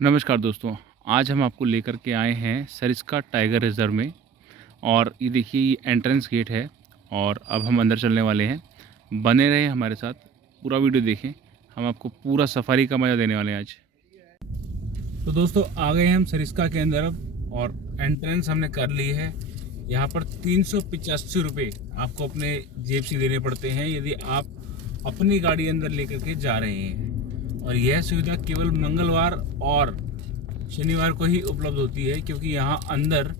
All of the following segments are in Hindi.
नमस्कार दोस्तों, आज हम आपको लेकर के आए हैं सरिस्का टाइगर रिज़र्व में। और ये देखिए, ये एंट्रेंस गेट है और अब हम अंदर चलने वाले हैं। बने रहें हमारे साथ, पूरा वीडियो देखें। हम आपको पूरा सफारी का मज़ा देने वाले हैं आज। तो दोस्तों, आ गए हम सरिस्का के अंदर अब और एंट्रेंस हमने कर ली है। यहाँ पर 385 रुपये आपको अपने जेब से देने पड़ते हैं यदि आप अपनी गाड़ी अंदर लेकर के जा रहे हैं। और यह सुविधा केवल मंगलवार और शनिवार को ही उपलब्ध होती है, क्योंकि यहाँ अंदर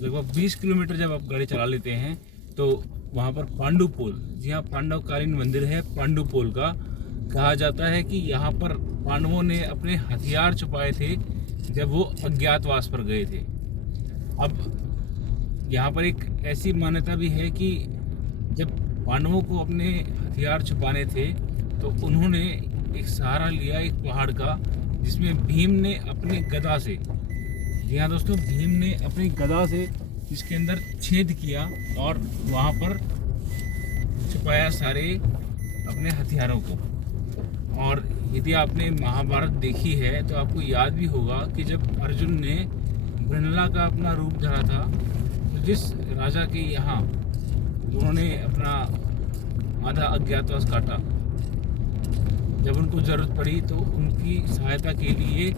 लगभग 20 किलोमीटर जब आप गाड़ी चला लेते हैं तो वहाँ पर पांडुपोल, जी हाँ, पांडवकालीन मंदिर है पांडुपोल का। कहा जाता है कि यहाँ पर पांडवों ने अपने हथियार छुपाए थे जब वो अज्ञातवास पर गए थे। अब यहाँ पर एक ऐसी मान्यता भी है कि जब पांडवों को अपने हथियार छुपाने थे तो उन्होंने एक सहारा लिया एक पहाड़ का, जिसमें भीम ने अपनी गदा से, जी हाँ दोस्तों, भीम ने अपनी गदा से इसके अंदर छेद किया और वहाँ पर छुपाया सारे अपने हथियारों को। और यदि आपने महाभारत देखी है तो आपको याद भी होगा कि जब अर्जुन ने वृणला का अपना रूप धरा था तो जिस राजा के यहाँ उन्होंने अपना आधा अज्ञातवास काटा, जब उनको ज़रूरत पड़ी तो उनकी सहायता के लिए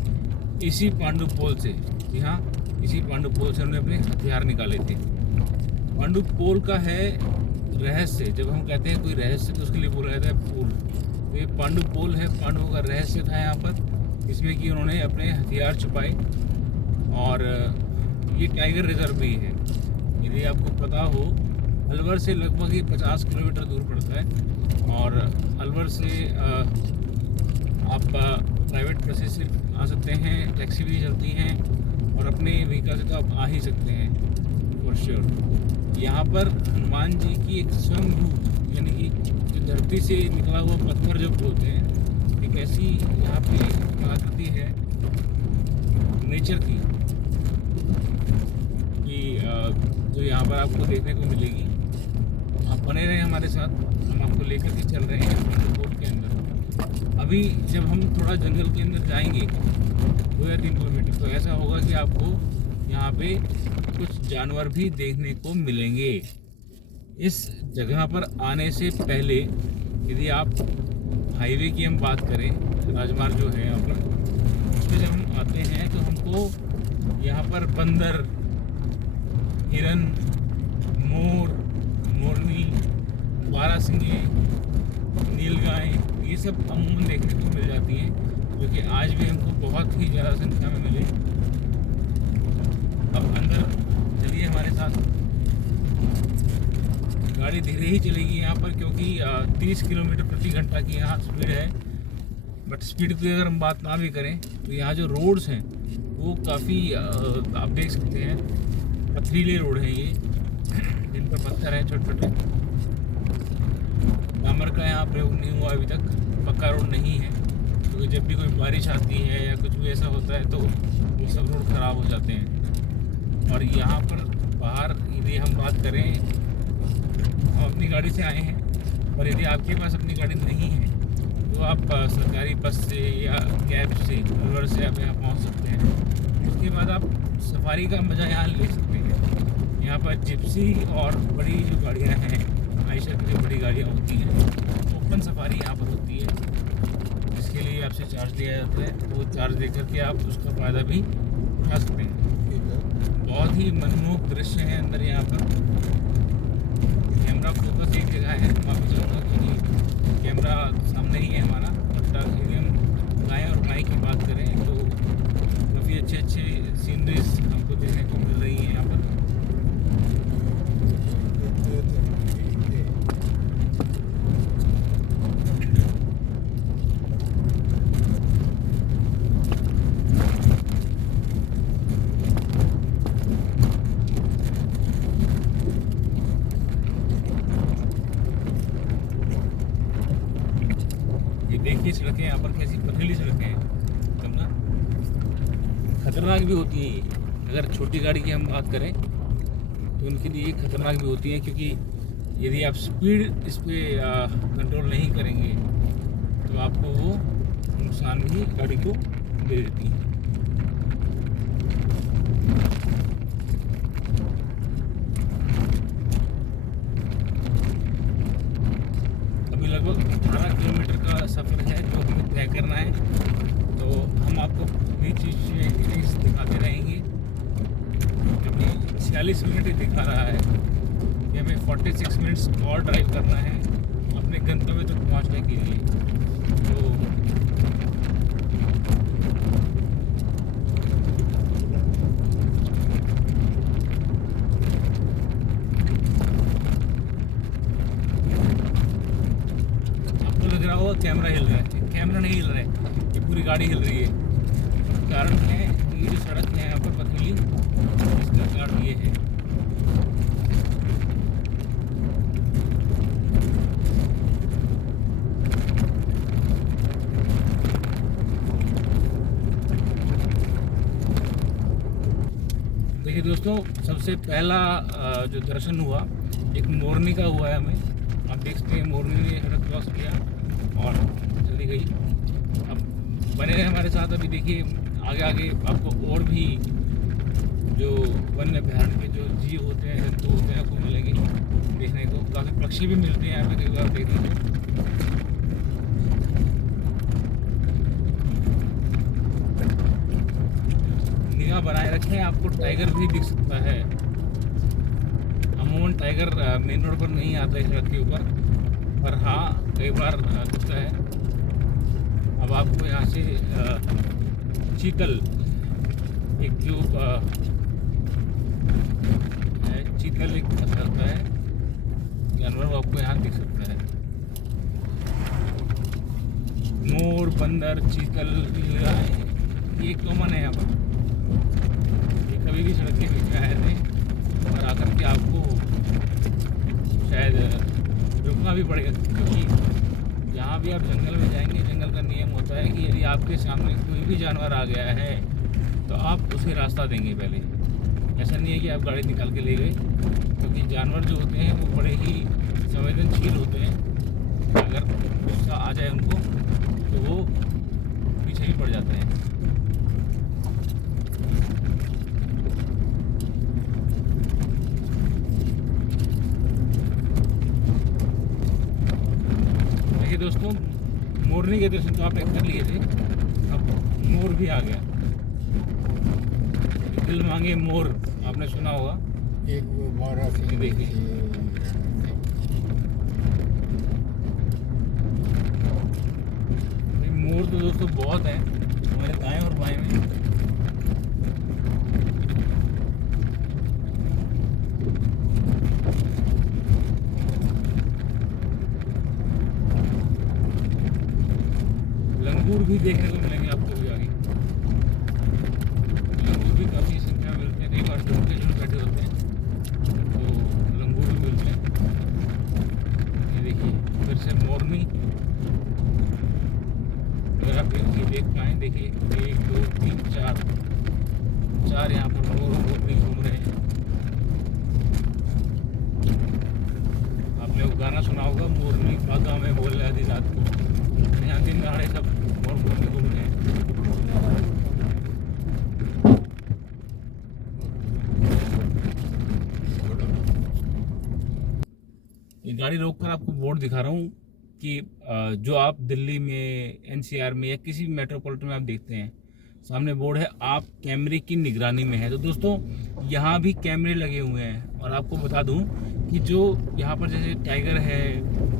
इसी पांडुपोल से, जी हाँ, इसी पांडुपोल से उन्होंने अपने हथियार निकाले थे। पांडुपोल का है रहस्य। जब हम कहते हैं कोई रहस्य तो उसके लिए बोला जाता है पोल। तो ये पांडुपोल है, पांडवों का रहस्य था यहाँ पर, इसमें कि उन्होंने अपने हथियार छुपाए। और ये टाइगर रिजर्व भी है। यदि आपको पता हो, अलवर से लगभग ही 50 किलोमीटर दूर पड़ता है। और अलवर से आप प्राइवेट बसेस से आ सकते हैं, टैक्सी भी चलती हैं, और अपने व्हीकल से तो आप आ ही सकते हैं फॉर श्योर। यहाँ पर हनुमान जी की एक स्वयंभू, यानी कि जो धरती से निकला हुआ पत्थर जो बोलते हैं, एक ऐसी यहाँ पे कलाकृति है नेचर की कि जो यहाँ पर आपको देखने को मिलेगी। आप बने रहें हमारे साथ, हम आपको लेकर के चल रहे हैं पांडुपोल के अंदर। अभी जब हम थोड़ा जंगल के अंदर जाएंगे 2 या 3 किलोमीटर, तो ऐसा होगा कि आपको यहाँ पे कुछ जानवर भी देखने को मिलेंगे। इस जगह पर आने से पहले यदि आप हाईवे की हम बात करें, राजमार्ग जो है यहाँ पर, उसमें जब हम आते हैं तो हमको यहाँ पर बंदर, हिरन, मोर, मोरनी, बारहसिंगे, नीलगाय, ये सब अमूमन देखने को मिल जाती हैं, जो कि आज भी हमको बहुत ही ज़्यादा संख्या में मिले। अब अंदर चलिए हमारे साथ। गाड़ी धीरे ही चलेगी यहाँ पर, क्योंकि 30 किलोमीटर प्रति घंटा की यहाँ स्पीड है। बट स्पीड की अगर हम बात ना भी करें तो यहाँ जो रोड्स हैं वो काफ़ी आप देख सकते हैं पथरीले रोड है ये, जिन पर पत्थर हैं छोटे छोटे। डामर का यहाँ प्रयोग नहीं हुआ अभी तक, पक्का रोड नहीं है, क्योंकि जब भी कोई बारिश आती है या कुछ भी ऐसा होता है तो वो सब रोड ख़राब हो जाते हैं। और यहाँ पर बाहर यदि हम बात करें, हम अपनी गाड़ी से आए हैं, और यदि आपके पास अपनी गाड़ी नहीं है तो आप सरकारी बस से या कैब से, अलवर से आप यहाँ पहुँच सकते हैं। उसके बाद आप सफारी का मज़ा यहाँ ले सकते हैं। यहाँ पर जिप्सी और बड़ी जो गाड़ियाँ हैं, आयशर की जो बड़ी गाड़ियाँ होती हैं, ओपन सफारी यहाँ पर होती है, जिसके लिए आपसे चार्ज लिया जाता है। वो चार्ज दे करके आप उसका फ़ायदा भी उठा सकते हैं। बहुत ही मनमोहक दृश्य है अंदर यहाँ पर। कैमरा फोकस एक जगह है, वहाँ पर चलूँगा क्योंकि कैमरा सामने ही है हमारा। बट यदि हम गाय और गाय की बात करें तो काफ़ी अच्छे सीनरीज हमको देखने को मिल रही हैं यहाँ पर। देखिए सड़कें यहाँ पर कैसी पथरीली सड़कें हैं, तब ना खतरनाक भी होती हैं। अगर छोटी गाड़ी की हम बात करें तो उनके लिए खतरनाक भी होती है, क्योंकि यदि आप स्पीड इस पर कंट्रोल नहीं करेंगे तो आपको वो नुकसान भी गाड़ी को दे देती है। नई चीज़ दिखाते रहेंगे। अभी 46 मिनट ही दिखा रहा है कि हमें 46 मिनट्स और ड्राइव करना है अपने गंतव्य तक पहुंचने के लिए। तो आपको लग रहा होगा कैमरा हिल रहा है, कैमरा नहीं हिल रहा है, ये पूरी गाड़ी हिल रही है। कारण है ये जो सड़क है यहाँ पर पथरीली, इसका कारण ये है। देखिए दोस्तों, सबसे पहला जो दर्शन हुआ एक मोरनी का हुआ है हमें। आप देख सकते हैं मोरनी ने सड़क क्रॉस किया और चली गई। अब बने रहे हमारे साथ। अभी देखिए आगे आगे आपको और भी जो वन्य अभयारण्य के जो जीव होते हैं, जंतु होते हैं, आपको मिलेंगे देखने को। काफ़ी पक्षी भी मिलते हैं यहाँ पे, कई बार देखने को। निगाह बनाए रखें, आपको टाइगर भी दिख सकता है। अमूमन टाइगर मेन रोड पर नहीं आता है सड़क के ऊपर, पर हाँ कई बार दिखता है। अब आपको यहाँ से चीतल, एक जो चीतल एक रहता है जानवर, वो आपको यहाँ दिख सकता है। मोर, बंदर, चीतल, ये कॉमन है यहाँ पर। ये कभी भी सड़क के बीच में आए थे और आकर के आपको शायद रुकना भी पड़ेगा, क्योंकि जहाँ भी आप जंगल में जाएंगे, जंगल का नियम होता है कि यदि आपके सामने कोई भी जानवर आ गया है तो आप उसे रास्ता देंगे पहले। ऐसा नहीं है कि आप गाड़ी निकाल के ले गए, क्योंकि जानवर जो होते हैं वो बड़े ही संवेदनशील होते हैं। अगर गुस्सा आ जाए उनको तो वो पीछे ही पड़ जाते हैं। देखिए दोस्तों, मोरनी के दर्शन तो आपने कर लिए थे, अब मोर भी आ गया। दिल मांगे मोर, आपने सुना होगा। एक बारह से देखिए मोर तो दोस्तों बहुत है हमारे दाएं और बाएं में। लंगूर भी देखने को मिलेंगे आपको भी आगे। लंगूर भी काफ़ी संख्या में मिलते हैं, कई बार झुंड के झुंड बैठे होते हैं तो लंगूर भी मिलते हैं। ये देखिए फिर से मोरनी, अगर आप ये देख पाएँ, देखिए 1 2 3 4 यहाँ पर मोर मोरनी घूम रहे हैं। आपने वो गाना सुना होगा, मोरनी बागा में बोल रहे आधी रात को। यहाँ दिन दहाड़े सब मोर मोरनी घूम रहे हैं। ये गाड़ी रोककर आपको बोर्ड दिखा रहा हूँ कि जो आप दिल्ली में, एनसीआर में या किसी भी मेट्रोपॉलिटन में आप देखते हैं, सामने बोर्ड है आप कैमरे की निगरानी में है। तो दोस्तों यहाँ भी कैमरे लगे हुए हैं। और आपको बता दूँ कि जो यहाँ पर जैसे टाइगर है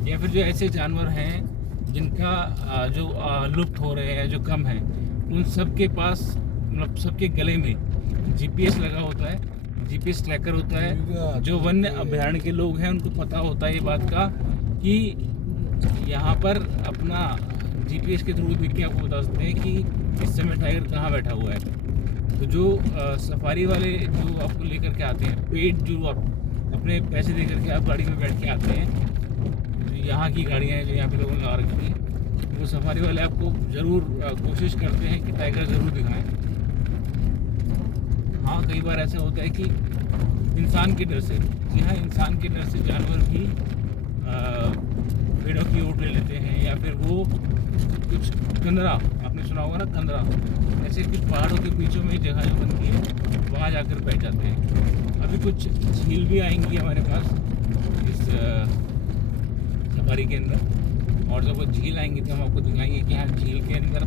या फिर जो ऐसे जानवर हैं जिनका जो लुप्त हो रहे हैं, जो कम हैं, उन सब के पास, मतलब सबके गले में जीपीएस लगा होता है, जीपीएस ट्रैकर होता है। जो वन्य अभयारण्य के लोग हैं उनको पता होता है ये बात का कि यहाँ पर अपना जीपीएस के थ्रू देख के आपको बता सकते हैं कि इस समय टाइगर कहाँ बैठा हुआ है। तो जो सफारी वाले जो आपको लेकर के आते हैं, पेड जो आप अपने पैसे दे करके आप गाड़ी में बैठ के आते हैं, यहाँ की गाड़ियाँ हैं जो यहाँ पे लोगों ने लगा रखी हैं, वो सफारी वाले आपको ज़रूर कोशिश करते हैं कि टाइगर ज़रूर दिखाएं। हाँ कई बार ऐसा होता है कि इंसान के डर से, जी हाँ, इंसान के डर से जानवर भी पेड़ों की ओट ले लेते हैं, या फिर वो कुछ कंदरा, आपने सुना होगा ना कंदरा, ऐसे कुछ पहाड़ों के बीचों में जगह जो बनती है वहाँ जाकर बैठ जाते हैं। अभी कुछ झील भी आएंगी हमारे पास इस सफारी के अंदर, और जब वो झील आएंगी तो हम आपको दिखाएंगे कि हाँ झील के अंदर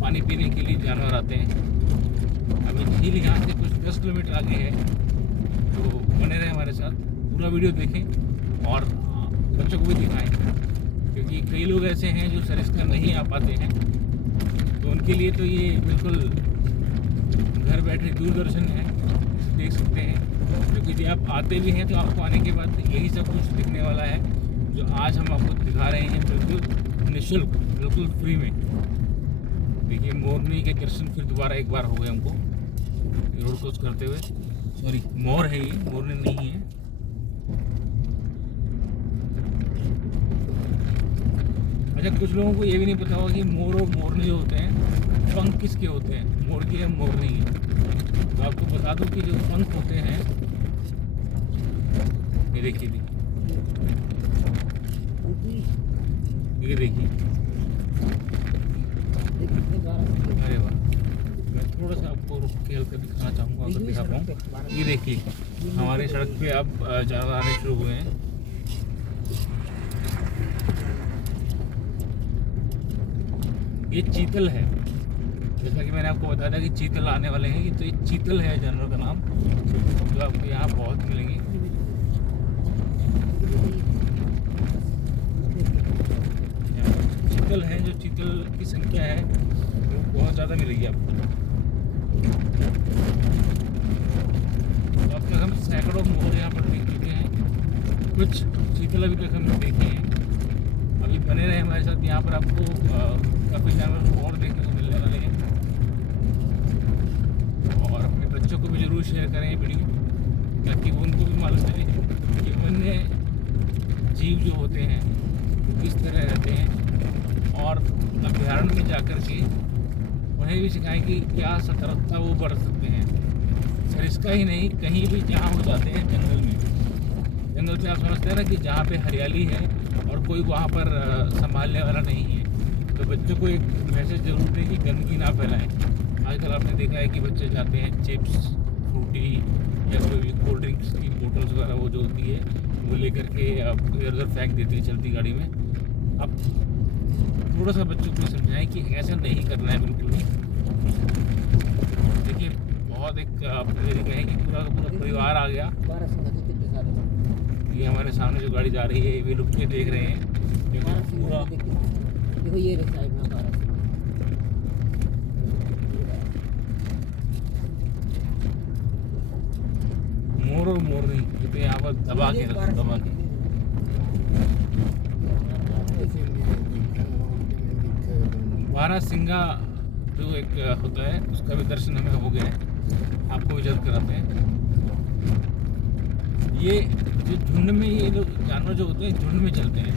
पानी पीने के लिए जानवर आते हैं। अभी झील यहाँ से कुछ 10 किलोमीटर आगे है, तो बने रहे हमारे साथ, पूरा वीडियो देखें और बच्चों को भी दिखाएं, क्योंकि कई लोग ऐसे हैं जो सरिस्का नहीं आ पाते हैं, तो उनके लिए तो ये बिल्कुल घर बैठे दूरदर्शन है, देख सकते हैं। क्योंकि जब आप आते भी हैं तो आपको आने के बाद यही सब कुछ दिखने वाला है जो आज हम आपको दिखा रहे हैं, बिल्कुल निःशुल्क, बिल्कुल फ्री में। देखिए मोरनी के दर्शन फिर दोबारा एक बार हो गए हमको रोड क्रॉस करते हुए। सॉरी, मोर है ये, मोरनी नहीं है। अच्छा, कुछ लोगों को ये भी नहीं पता होगा कि मोर और मोरनी जो होते हैं पंख किसके होते हैं, मोर के या मोरनी है। तो आपको बता दूं कि जो पंख होते हैं, ये देखिए ये देखिए, अरे वाह, मैं थोड़ा सा आपको रुक के हल्का दिखाना चाहूँगा अगर दिखा पाऊँ। ये देखिए हमारी सड़क पे अब जानवर आने शुरू हुए हैं। ये चीतल है, जैसा कि मैंने आपको बताया था कि चीतल आने वाले हैं। तो ये चीतल है जानवर का नाम, जो आपको यहाँ बहुत मिलेंगे। चीतल है, जो चीतल की संख्या है वो बहुत ज़्यादा मिलेगी आपको। तो अब तक हम सैकड़ों मोर यहाँ पर देख चुके हैं, कुछ चीतल अभी तक हमने देखे हैं। अभी बने रहे हमारे साथ, यहाँ पर आपको काफ़ी जानवर और देखने को मिलने वाले हैं। और अपने बच्चों को भी ज़रूर शेयर करें ये वीडियो, ताकि वो उनको भी मालूम चले कि वन्य जीव जो होते हैं वो किस तरह रहते हैं, और अभ्यारण्य में जाकर के उन्हें भी सिखाएं कि क्या सतर्कता वो बरत सकते हैं। सरिस्का ही नहीं, कहीं भी जहाँ वो जाते हैं जंगल में, जंगल से आप समझते हैं ना कि जहाँ पे हरियाली है और कोई वहाँ पर संभालने वाला नहीं है, तो बच्चों को एक मैसेज जरूर दें कि गंदगी ना फैलाएं। आजकल आपने देखा है कि बच्चे जाते हैं चिप्स, फ्रूटी या कोई भी कोल्ड ड्रिंक्स की बोतल्स वगैरह वो जो होती है वो लेकर के इधर उधर फेंक देते हैं चलती गाड़ी में। अब थोड़ा सा बच्चों को समझाएं कि ऐसा नहीं करना है बिल्कुल भी। देखिए बहुत एक आपने देखा है कि पूरा का पूरा परिवार आ गया। ये हमारे सामने जो गाड़ी जा रही है वे रुक के देख रहे हैं, क्योंकि पूरा देखो ये साइड में मोर और मोरनी ये तो यहाँ पर दबा के दबा के। बारहसिंगा जो एक होता है उसका भी दर्शन हमें हो गया है, आपको भी जरूर कराते हैं। ये जो झुंड में ये लोग जानवर जो होते हैं झुंड में चलते हैं,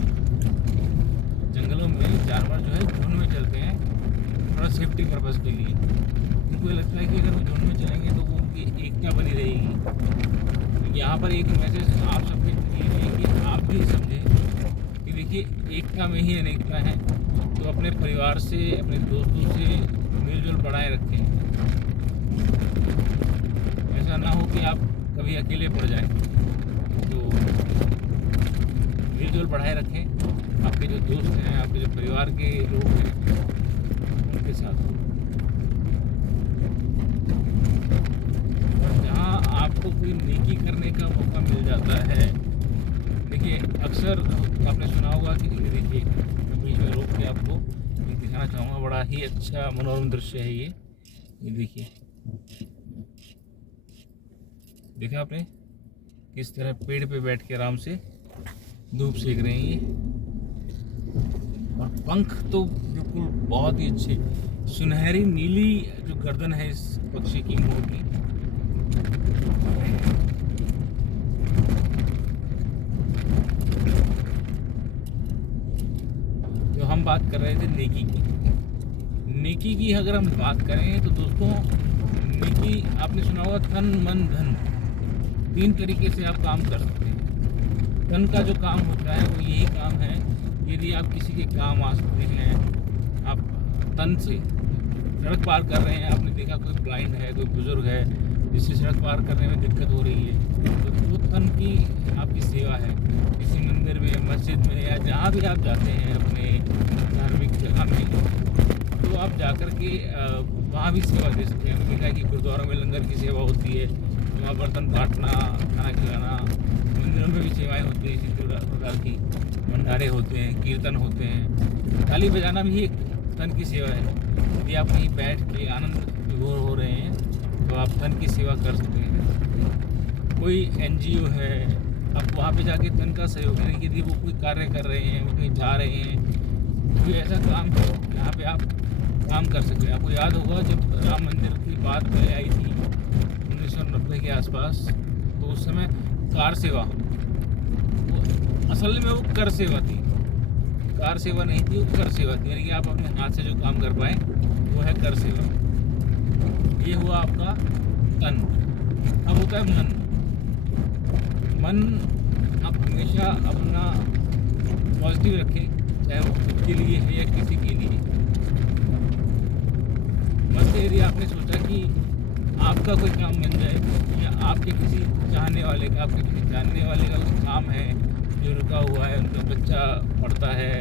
जंगलों में जानवर जो है झुंड में चलते हैं, थोड़ा सेफ्टी पर्पज़ के लिए। उनको ये लगता है कि अगर वो झुंड में चलेंगे तो वो उनकी एकता बनी रहेगी। यहाँ पर एक मैसेज आप सबके लिए है कि आप भी समझें कि देखिए एकता में ही अनेकता है। तो अपने परिवार से, अपने दोस्तों से मेलजोल बढ़ाए रखें। ऐसा ना हो कि आप कभी अकेले पड़ जाएं। तो मेलजोल बढ़ाए रखें, आपके जो दोस्त हैं, आपके जो परिवार के लोग हैं उनके साथ। जहाँ आपको कोई नेकी करने का मौका मिल जाता है, देखिए अक्सर आपने सुना होगा कि देखिए बीच में रोक के आपको दिखाना चाहूँगा, बड़ा ही अच्छा मनोरम दृश्य है ये देखिए, देखा आपने किस तरह पेड़ पे बैठ के आराम से धूप सेक रहे हैं ये। और पंख तो बिल्कुल बहुत ही अच्छे, सुनहरी नीली जो गर्दन है इस पक्षी की, मोर की। जो हम बात कर रहे थे नेकी की अगर हम बात करें तो दोस्तों, नेकी आपने सुना होगा तन मन धन, 3 तरीके से आप काम कर सकते हैं। तन का जो काम होता है वो यही काम है, यदि आप किसी के काम आ सकते हैं, आप तन से सड़क पार कर रहे हैं, आपने देखा कोई ब्लाइंड है, कोई बुजुर्ग है जिससे सड़क पार करने में दिक्कत हो रही है, तो वो तन की आपकी सेवा है। किसी मंदिर में, मस्जिद में या जहाँ भी आप जाते हैं अपने धार्मिक जगह में, तो आप जाकर के वहाँ भी सेवा दे सकते हैं। मैंने देखा है कि गुरुद्वारों में लंगर की सेवा होती है, वहाँ बर्तन काटना, खाना खिलाना, मंदिरों में भी सेवाएं होती हैं इसी प्रकार की, भंडारे होते हैं, कीर्तन होते हैं। ताली बजाना भी एक तन की सेवा है। यदि आप कहीं बैठ के आनंद विभोर हो रहे हैं तो आप तन की सेवा कर सकते हैं। कोई NGO है, आप वहाँ पे जाके तन का सहयोग करें। यदि वो कोई कार्य कर रहे हैं, वो कहीं जा रहे हैं, कोई ऐसा काम है जहाँ पे आप काम कर सकते हैं। आपको याद होगा जब राम मंदिर की बात पहले आई थी 1990 के आसपास, तो उस समय कार सेवा, असल में वो कर सेवा थी, कार सेवा नहीं थी, वो कर सेवा थी। यानी कि आप अपने हाथ से जो काम कर पाए वो है कर सेवा। ये हुआ आपका तन। अब होता है मन। मन आप हमेशा अपना पॉजिटिव रखें, चाहे वो खुद के लिए है या किसी के लिए। मन से यदि आपने सोचा कि आपका कोई काम बन जाए या आपके किसी चाहने वाले का, आपके किसी जानने वाले का कोई काम है जो रुका हुआ है, उनका बच्चा पढ़ता है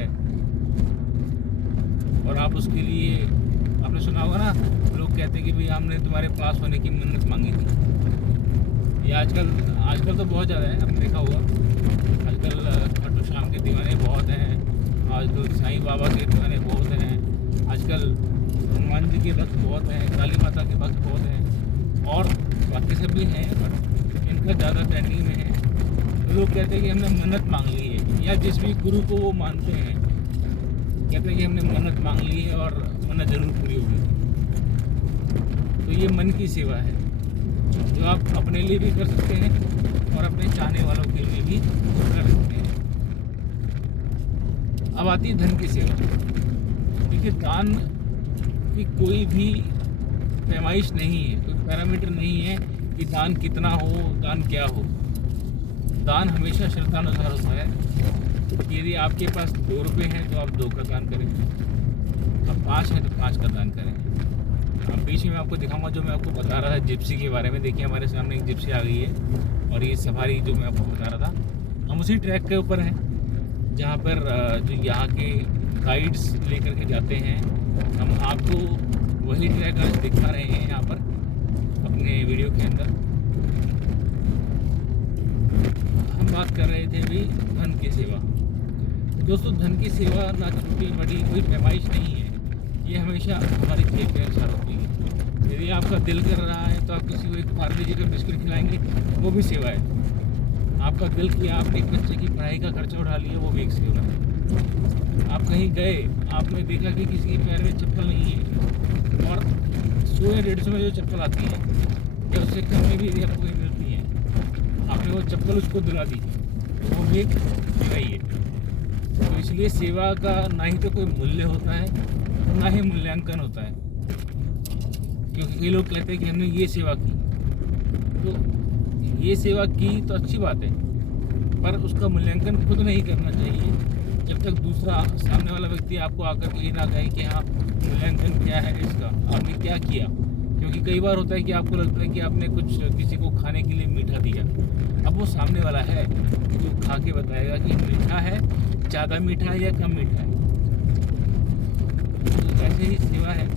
और आप उसके लिए, आपने सुना होगा ना, लोग कहते हैं कि भाई हमने तुम्हारे पास होने की मन्नत मांगी थी। ये आजकल तो बहुत ज़्यादा है, आपने देखा होगा। आजकल खाटू श्याम के दीवाने बहुत हैं, आजकल साईं बाबा के दीवाने बहुत हैं, आजकल हनुमान जी के भक्त बहुत हैं, काली माता के भक्त बहुत हैं और बाकी सब भी हैं, बट इनका ज़्यादा ट्रेंडिंग में है। तो लोग कहते हैं कि हमने मन्नत मांग ली है, या जिस भी गुरु को वो मानते हैं कहते हैं कि हमने मन्नत मांग ली है और मन्नत जरूर पूरी होगी। तो ये मन की सेवा है जो आप अपने लिए भी कर सकते हैं और अपने चाहने वालों के लिए भी कर सकते हैं। अब आती है धन की सेवा। देखिए, दान की कोई भी पैमाइश नहीं है, कोई पैरामीटर नहीं है कि दान कितना हो, दान क्या हो। दान हमेशा श्रद्धानुसार होता है। यदि आपके पास 2 रुपये हैं तो आप 2 का दान करें, अब 5 हैं तो 5 का दान करें। अब बीच में आपको दिखाऊंगा जो मैं आपको बता रहा था जिप्सी के बारे में। देखिए, हमारे सामने एक जिप्सी आ गई है और ये सफारी जो मैं आपको बता रहा था, हम उसी ट्रैक के ऊपर हैं जहाँ पर जो यहाँ के गाइड्स लेकर के जाते हैं। हम आपको वही ट्रैक आज दिखा रहे हैं यहाँ पर अपने वीडियो के अंदर। हम बात कर रहे थे भी धन की सेवा। दोस्तों, धन की सेवा ना छोटी बड़ी कोई पैमाइश नहीं है, ये हमेशा हमारी जेब के अनुसार होती है। यदि आपका दिल कर रहा है तो आप किसी को एक पार्ले जी का बिस्कुट खिलाएंगे, वो भी सेवा है। आपका दिल किया, आपने एक बच्चे की पढ़ाई का खर्चा उठा लिया, वो भी एक सेवा है। आप कहीं गए, आपने देखा कि किसी के पैर में चप्पल नहीं है और 100 या 150 में जो चप्पल आती है या उससे कम में भी यदि आपको कहीं मिलती है, आपने वो चप्पल उसको दिला दी, वो भी एक सेवा ही है। तो इसलिए सेवा का ना ही तो कोई मूल्य होता है ना ही मूल्यांकन होता है। क्योंकि कई लोग कहते हैं कि हमने ये सेवा की, तो ये सेवा की तो अच्छी बात है, पर उसका मूल्यांकन खुद नहीं करना चाहिए जब तक दूसरा सामने वाला व्यक्ति आपको आकर के ना कहे कि हाँ मूल्यांकन क्या है इसका, आपने क्या किया। क्योंकि कई बार होता है कि आपको लगता है कि आपने कुछ किसी को खाने के लिए मीठा दिया, अब वो सामने वाला है जो खा के बताएगा कि मीठा है, ज़्यादा मीठा है या कम मीठा है। तो ऐसे ही सेवा है,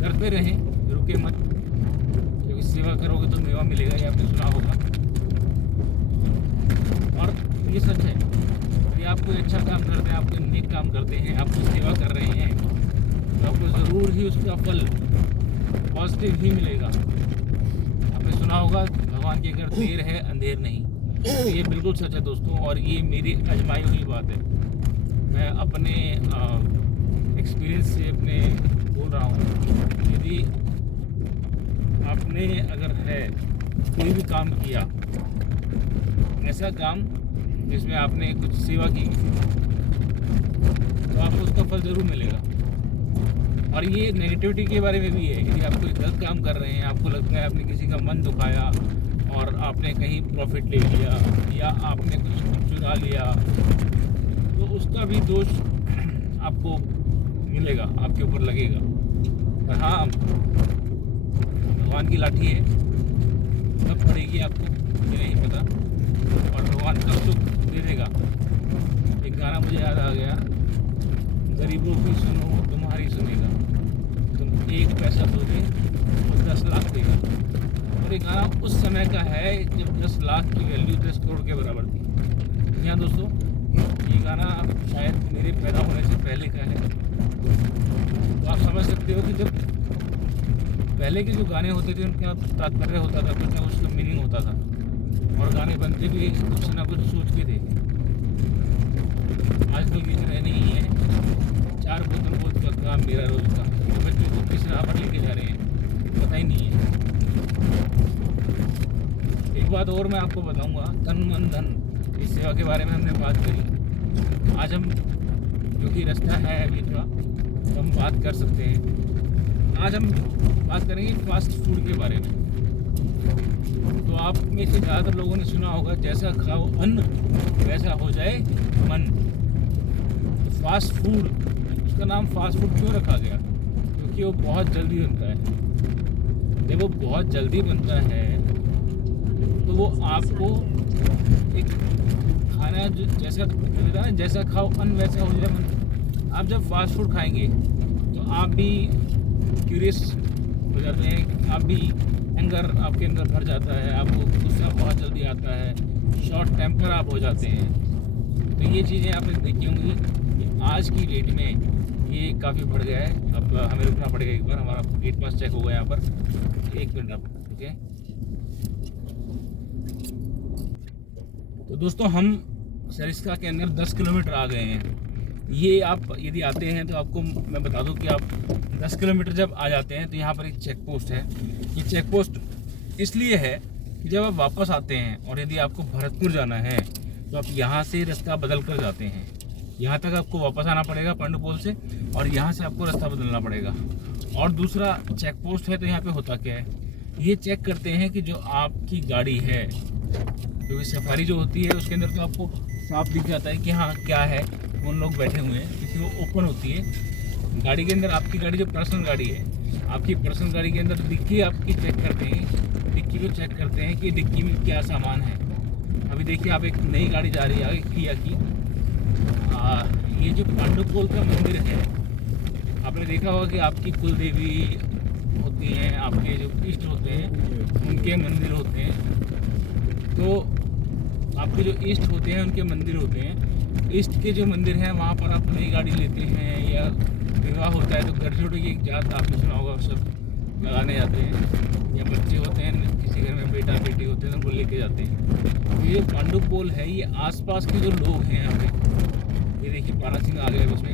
करते रहें, रुके मत, क्योंकि सेवा करोगे तो मेवा मिलेगा, ये आपने सुना होगा। और ये सच है, यदि आप कोई अच्छा काम करते हैं, आप कोई नेक काम करते हैं, आप कोई सेवा कर रहे हैं, तो आपको ज़रूर ही उसका फल पॉजिटिव ही मिलेगा। आपने सुना होगा भगवान के घर देर है अंधेर नहीं, तो ये बिल्कुल सच है दोस्तों, और ये मेरी आजमाई हुई बात है। मैं अपने एक्सपीरियंस से अपने बोल रहा हूँ। यदि आपने अगर है कोई भी काम किया, ऐसा काम जिसमें आपने कुछ सेवा की, तो आपको उसका फल ज़रूर मिलेगा। और ये नेगेटिविटी के बारे में भी है। यदि आप कोई गलत काम कर रहे हैं, आपको लगता है आपने किसी का मन दुखाया और आपने कहीं प्रॉफिट ले लिया या आपने कुछ चुरा लिया, तो उसका भी दोष आपको मिलेगा, आपके ऊपर लगेगा। और हाँ, भगवान की लाठी है, कब पड़ेगी आपको ये नहीं पता, और भगवान कब सुख दे देगा। एक गाना मुझे याद आ गया, गरीबों की सुनो तुम्हारी सुनेगा, तुम 1 पैसा दोगे वो 10 लाख देगा। और ये गाना उस समय का है जब 10 लाख की वैल्यू 10 करोड़ के बराबर थी। जी हाँ दोस्तों, ये गाना शायद मेरे पैदा होने से पहले का है। तो आप समझ सकते हो कि जब पहले के जो गाने होते थे उनका तात्पर्य होता था, कुछ ना कुछ का मीनिंग होता था, और गाने बनते भी कुछ ना कुछ सोच के थे। आजकल गीत रहे नहीं है, 4 बोतल वोद का काम मेरा रोज का, बच्चों को किस राह पर लेके जा रहे हैं पता ही नहीं है। एक बात और मैं आपको बताऊंगा, तन मन धन इस सेवा के बारे में हमने बात करी। आज हम क्योंकि रास्ता है अभी थोड़ा, तो हम बात कर सकते हैं। आज हम बात करेंगे फास्ट फूड के बारे में। तो आप में से ज़्यादातर लोगों ने सुना होगा, जैसा खाओ अन्न वैसा हो जाए मन। तो फास्ट फूड, उसका नाम फास्ट फूड क्यों रखा गया? क्योंकि वो बहुत जल्दी बनता है। जब वो बहुत जल्दी बनता है तो वो आपको एक खाना जो जैसा खाओ अन्न वैसा हो जाए मन। आप जब फास्ट फूड खाएंगे तो आप भी क्यूरियस हो जाते हैं, आप भी एंगर आपके अंदर भर जाता है, आपको गुस्सा बहुत जल्दी आता है, शॉर्ट टेम्पर आप हो जाते हैं। तो ये चीज़ें आपने देखी होंगी कि आज की डेट में ये काफ़ी बढ़ गया है। अब हमें रुकना पड़ेगा एक बार, हमारा गेट पास चेक होगा यहाँ पर। 1 मिनट आप, ओके। तो दोस्तों हम सरिस्का के अंदर 10 किलोमीटर आ गए हैं। ये आप यदि आते हैं तो आपको मैं बता दूं कि आप 10 किलोमीटर जब आ जाते हैं तो यहाँ पर एक चेक पोस्ट है। ये चेक पोस्ट इसलिए है कि जब आप वापस आते हैं और यदि आपको भरतपुर जाना है तो आप यहाँ से रास्ता बदल कर जाते हैं। यहाँ तक आपको वापस आना पड़ेगा पंडुपोल से, और यहाँ से आपको रास्ता बदलना पड़ेगा। और दूसरा चेक पोस्ट है, तो यहाँ पे होता क्या है, ये चेक करते हैं कि जो आपकी गाड़ी है, क्योंकि सफारी जो होती है उसके अंदर तो आपको साफ दिख जाता है कि हाँ क्या है, कौन लोग बैठे हुए हैं, क्योंकि वो ओपन होती है गाड़ी के अंदर। आपकी गाड़ी जो पर्सनल गाड़ी है, आपकी पर्सनल गाड़ी के अंदर डिक्की आपकी चेक करते हैं, डिक्की को चेक करते हैं कि डिक्की में क्या सामान है। अभी देखिए आप एक नई गाड़ी जा रही है आगे किया की, ये जो पांडुपोल का मंदिर है, आपने देखा होगा कि आपकी कुल देवी होती हैं, आपके जो इष्ट होते हैं उनके मंदिर होते हैं। तो आपके जो इष्ट होते हैं उनके मंदिर होते हैं। इष्ट के जो मंदिर हैं वहाँ पर आप नई गाड़ी लेते हैं, या विवाह होता है तो घर छोटे की एक जात आपने सुना होगा, सब लगाने जाते हैं, या बच्चे होते हैं किसी घर में बेटा बेटी होते हैं तो उनको लेके जाते हैं। तो ये पांडुपोल है, ये आसपास के जो लोग हैं यहाँ पे, ये देखिए पारा सिंह आ गए उसमें।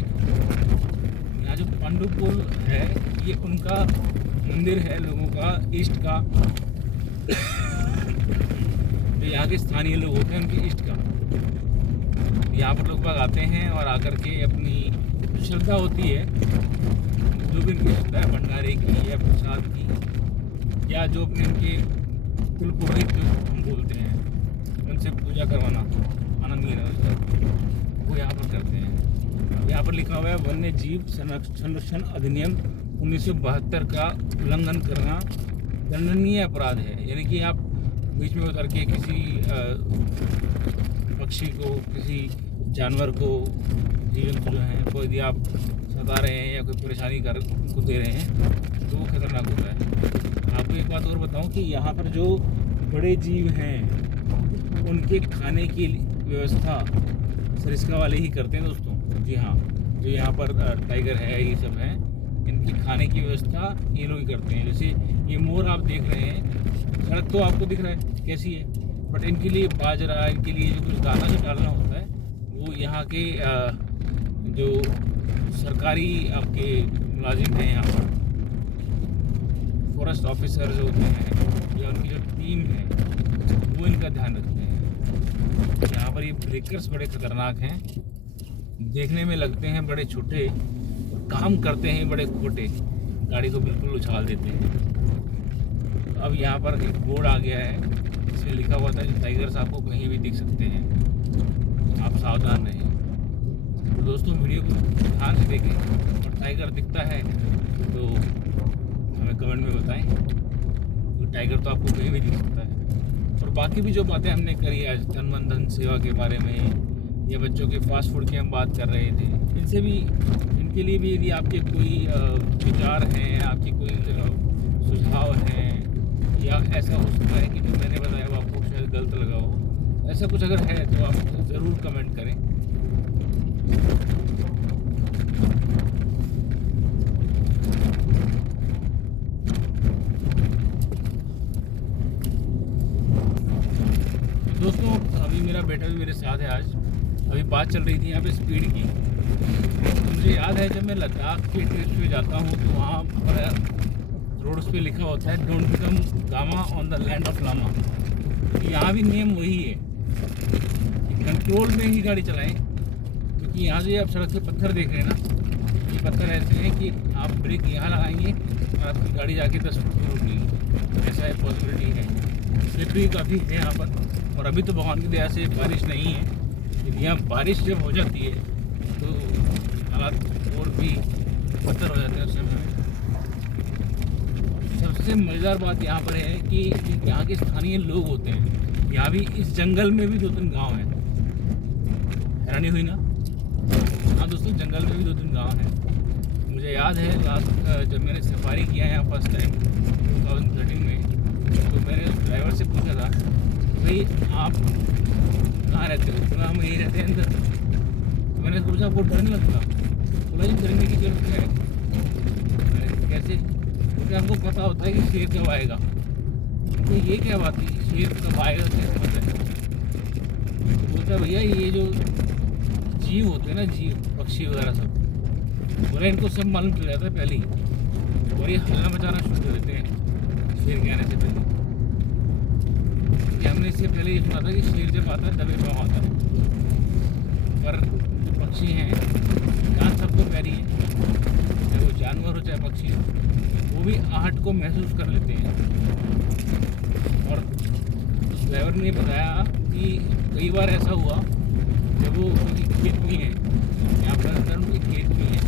यहाँ जो पांडुपोल है ये उनका मंदिर है, लोगों का इष्ट का, जो यहाँ के स्थानीय लोग होते हैं उनके इष्ट का। यहाँ पर लोग बाग आते हैं और आकर के अपनी श्रद्धा होती है, जो भी उनकी श्रद्धा है, भंडारे की या प्रसाद की, या जो अपने उनके कुल पुरोहित जो हम बोलते हैं उनसे पूजा करवाना, आनंद लेना, वो यहाँ पर करते हैं। यहाँ पर लिखा हुआ है वन्य जीव संरक्षण अधिनियम 1972 का उल्लंघन करना दंडनीय अपराध है। यानी कि आप बीच में उतर के किसी पक्षी को, किसी जानवर को, जीव जंतु जो हैं को यदि आप सता रहे हैं या कोई परेशानी कर उनको दे रहे हैं तो वो खतरनाक होता है। आपको एक बात और बताऊं कि यहाँ पर जो बड़े जीव हैं उनके खाने की व्यवस्था सरिस्का वाले ही करते हैं दोस्तों। जी हाँ, जो यहाँ पर टाइगर है, ये सब हैं, इनकी खाने की व्यवस्था ये लोग ही करते हैं। जैसे ये मोर आप देख रहे हैं, सड़क तो आपको दिख रहा है कैसी है, बट इनके लिए बाजरा, इनके लिए जो कुछ दाना जो डालना होता है वो यहाँ के जो सरकारी आपके मुलाजिम हैं, यहाँ पर फॉरेस्ट ऑफिसर जो होते हैं, या उनकी जो टीम है, वो इनका ध्यान रखते हैं। यहाँ पर ये ब्रेकर्स बड़े खतरनाक हैं, देखने में लगते हैं बड़े छोटे, काम करते हैं बड़े खोटे, गाड़ी को बिल्कुल उछाल देते हैं। अब यहाँ पर एक बोर्ड आ गया है, इसमें लिखा हुआ था कि टाइगर्स आपको कहीं भी दिख सकते हैं, आप सावधान रहें। तो दोस्तों वीडियो को ध्यान से देखें, और टाइगर दिखता है तो हमें कमेंट में बताएं। तो टाइगर तो आपको कहीं भी दिख सकता है। और बाकी भी जो बातें हमने करी आज, तन मन धन सेवा के बारे में, या बच्चों के फास्ट फूड की हम बात कर रहे थे, इनसे भी, इनके लिए भी यदि आपके कोई विचार हैं, आपके कोई सुझाव हैं, या ऐसा हो सकता है कि जो मैंने बताया वो आपको शायद गलत लगा हो, ऐसा कुछ अगर है तो आप ज़रूर कमेंट करें। दोस्तों अभी मेरा बेटा भी मेरे साथ है आज। अभी बात चल रही थी यहाँ पे स्पीड की। तो मुझे याद है जब मैं लद्दाख के ट्रिप पे जाता हूँ तो वहाँ पर रोड्स पे लिखा होता है don't become gamma on the land of lama. तो यहाँ भी नियम वही है कि कंट्रोल में ही गाड़ी चलाएं, क्योंकि यहाँ से आप सड़क पे पत्थर देख रहे हैं ना, ये पत्थर ऐसे हैं कि आप ब्रेक यहाँ लगाएंगे और आपकी गाड़ी जाके 10 फुट दूर रुकेगी, ऐसा है, पॉसिबिलिटी है। स्लिपरी काफ़ी है यहाँ पर। और अभी तो भगवान की दया से बारिश नहीं है, लेकिन यहाँ बारिश जब हो जाती है तो हालात और भी बदतर हो जाते हैं उस समय में। सबसे मज़ेदार बात यहाँ पर है कि यहाँ के स्थानीय लोग होते हैं। यहाँ भी इस जंगल में भी 2-3 गांव हैं। हैरानी हुई ना? हाँ दोस्तों, जंगल में भी 2-3 गांव हैं। मुझे याद है लास्ट जब मैंने सफारी किया यहाँ फर्स्ट टाइम 2013 में, तो मैंने उस ड्राइवर से पूछा था भाई आप कहाँ रहते हो? तो हम यहीं रहते हैं अंदर। तो मैंने पूछा आपको डर नहीं लगता? बोला जी डरने की जरूरत है। कैसे? क्योंकि आपको पता होता है कि शेर कब आएगा। तो ये क्या बात है, शेर कब आएगा कैसे पता है? तो बोलता भैया ये जो जीव होते हैं ना, जीव पक्षी वगैरह सब, बोला इनको सब मालूम चल जाता है पहले ही, और ये हल्ला मचाना शुरू कर देते हैं शेर के आने से पहले। हमने इससे पहले ये सुना था कि शेर जब आता है दबे पाँव आता है, पर जो पक्षी हैं जान सबको प्यारी है, चाहे वो जानवर हो चाहे पक्षी हो, वो भी आहट को महसूस कर लेते हैं। और उस ड्राइवर ने बताया कि कई बार ऐसा हुआ जब वो खेत भी हैं, यहाँ पर अंदर उनके खेत भी हैं,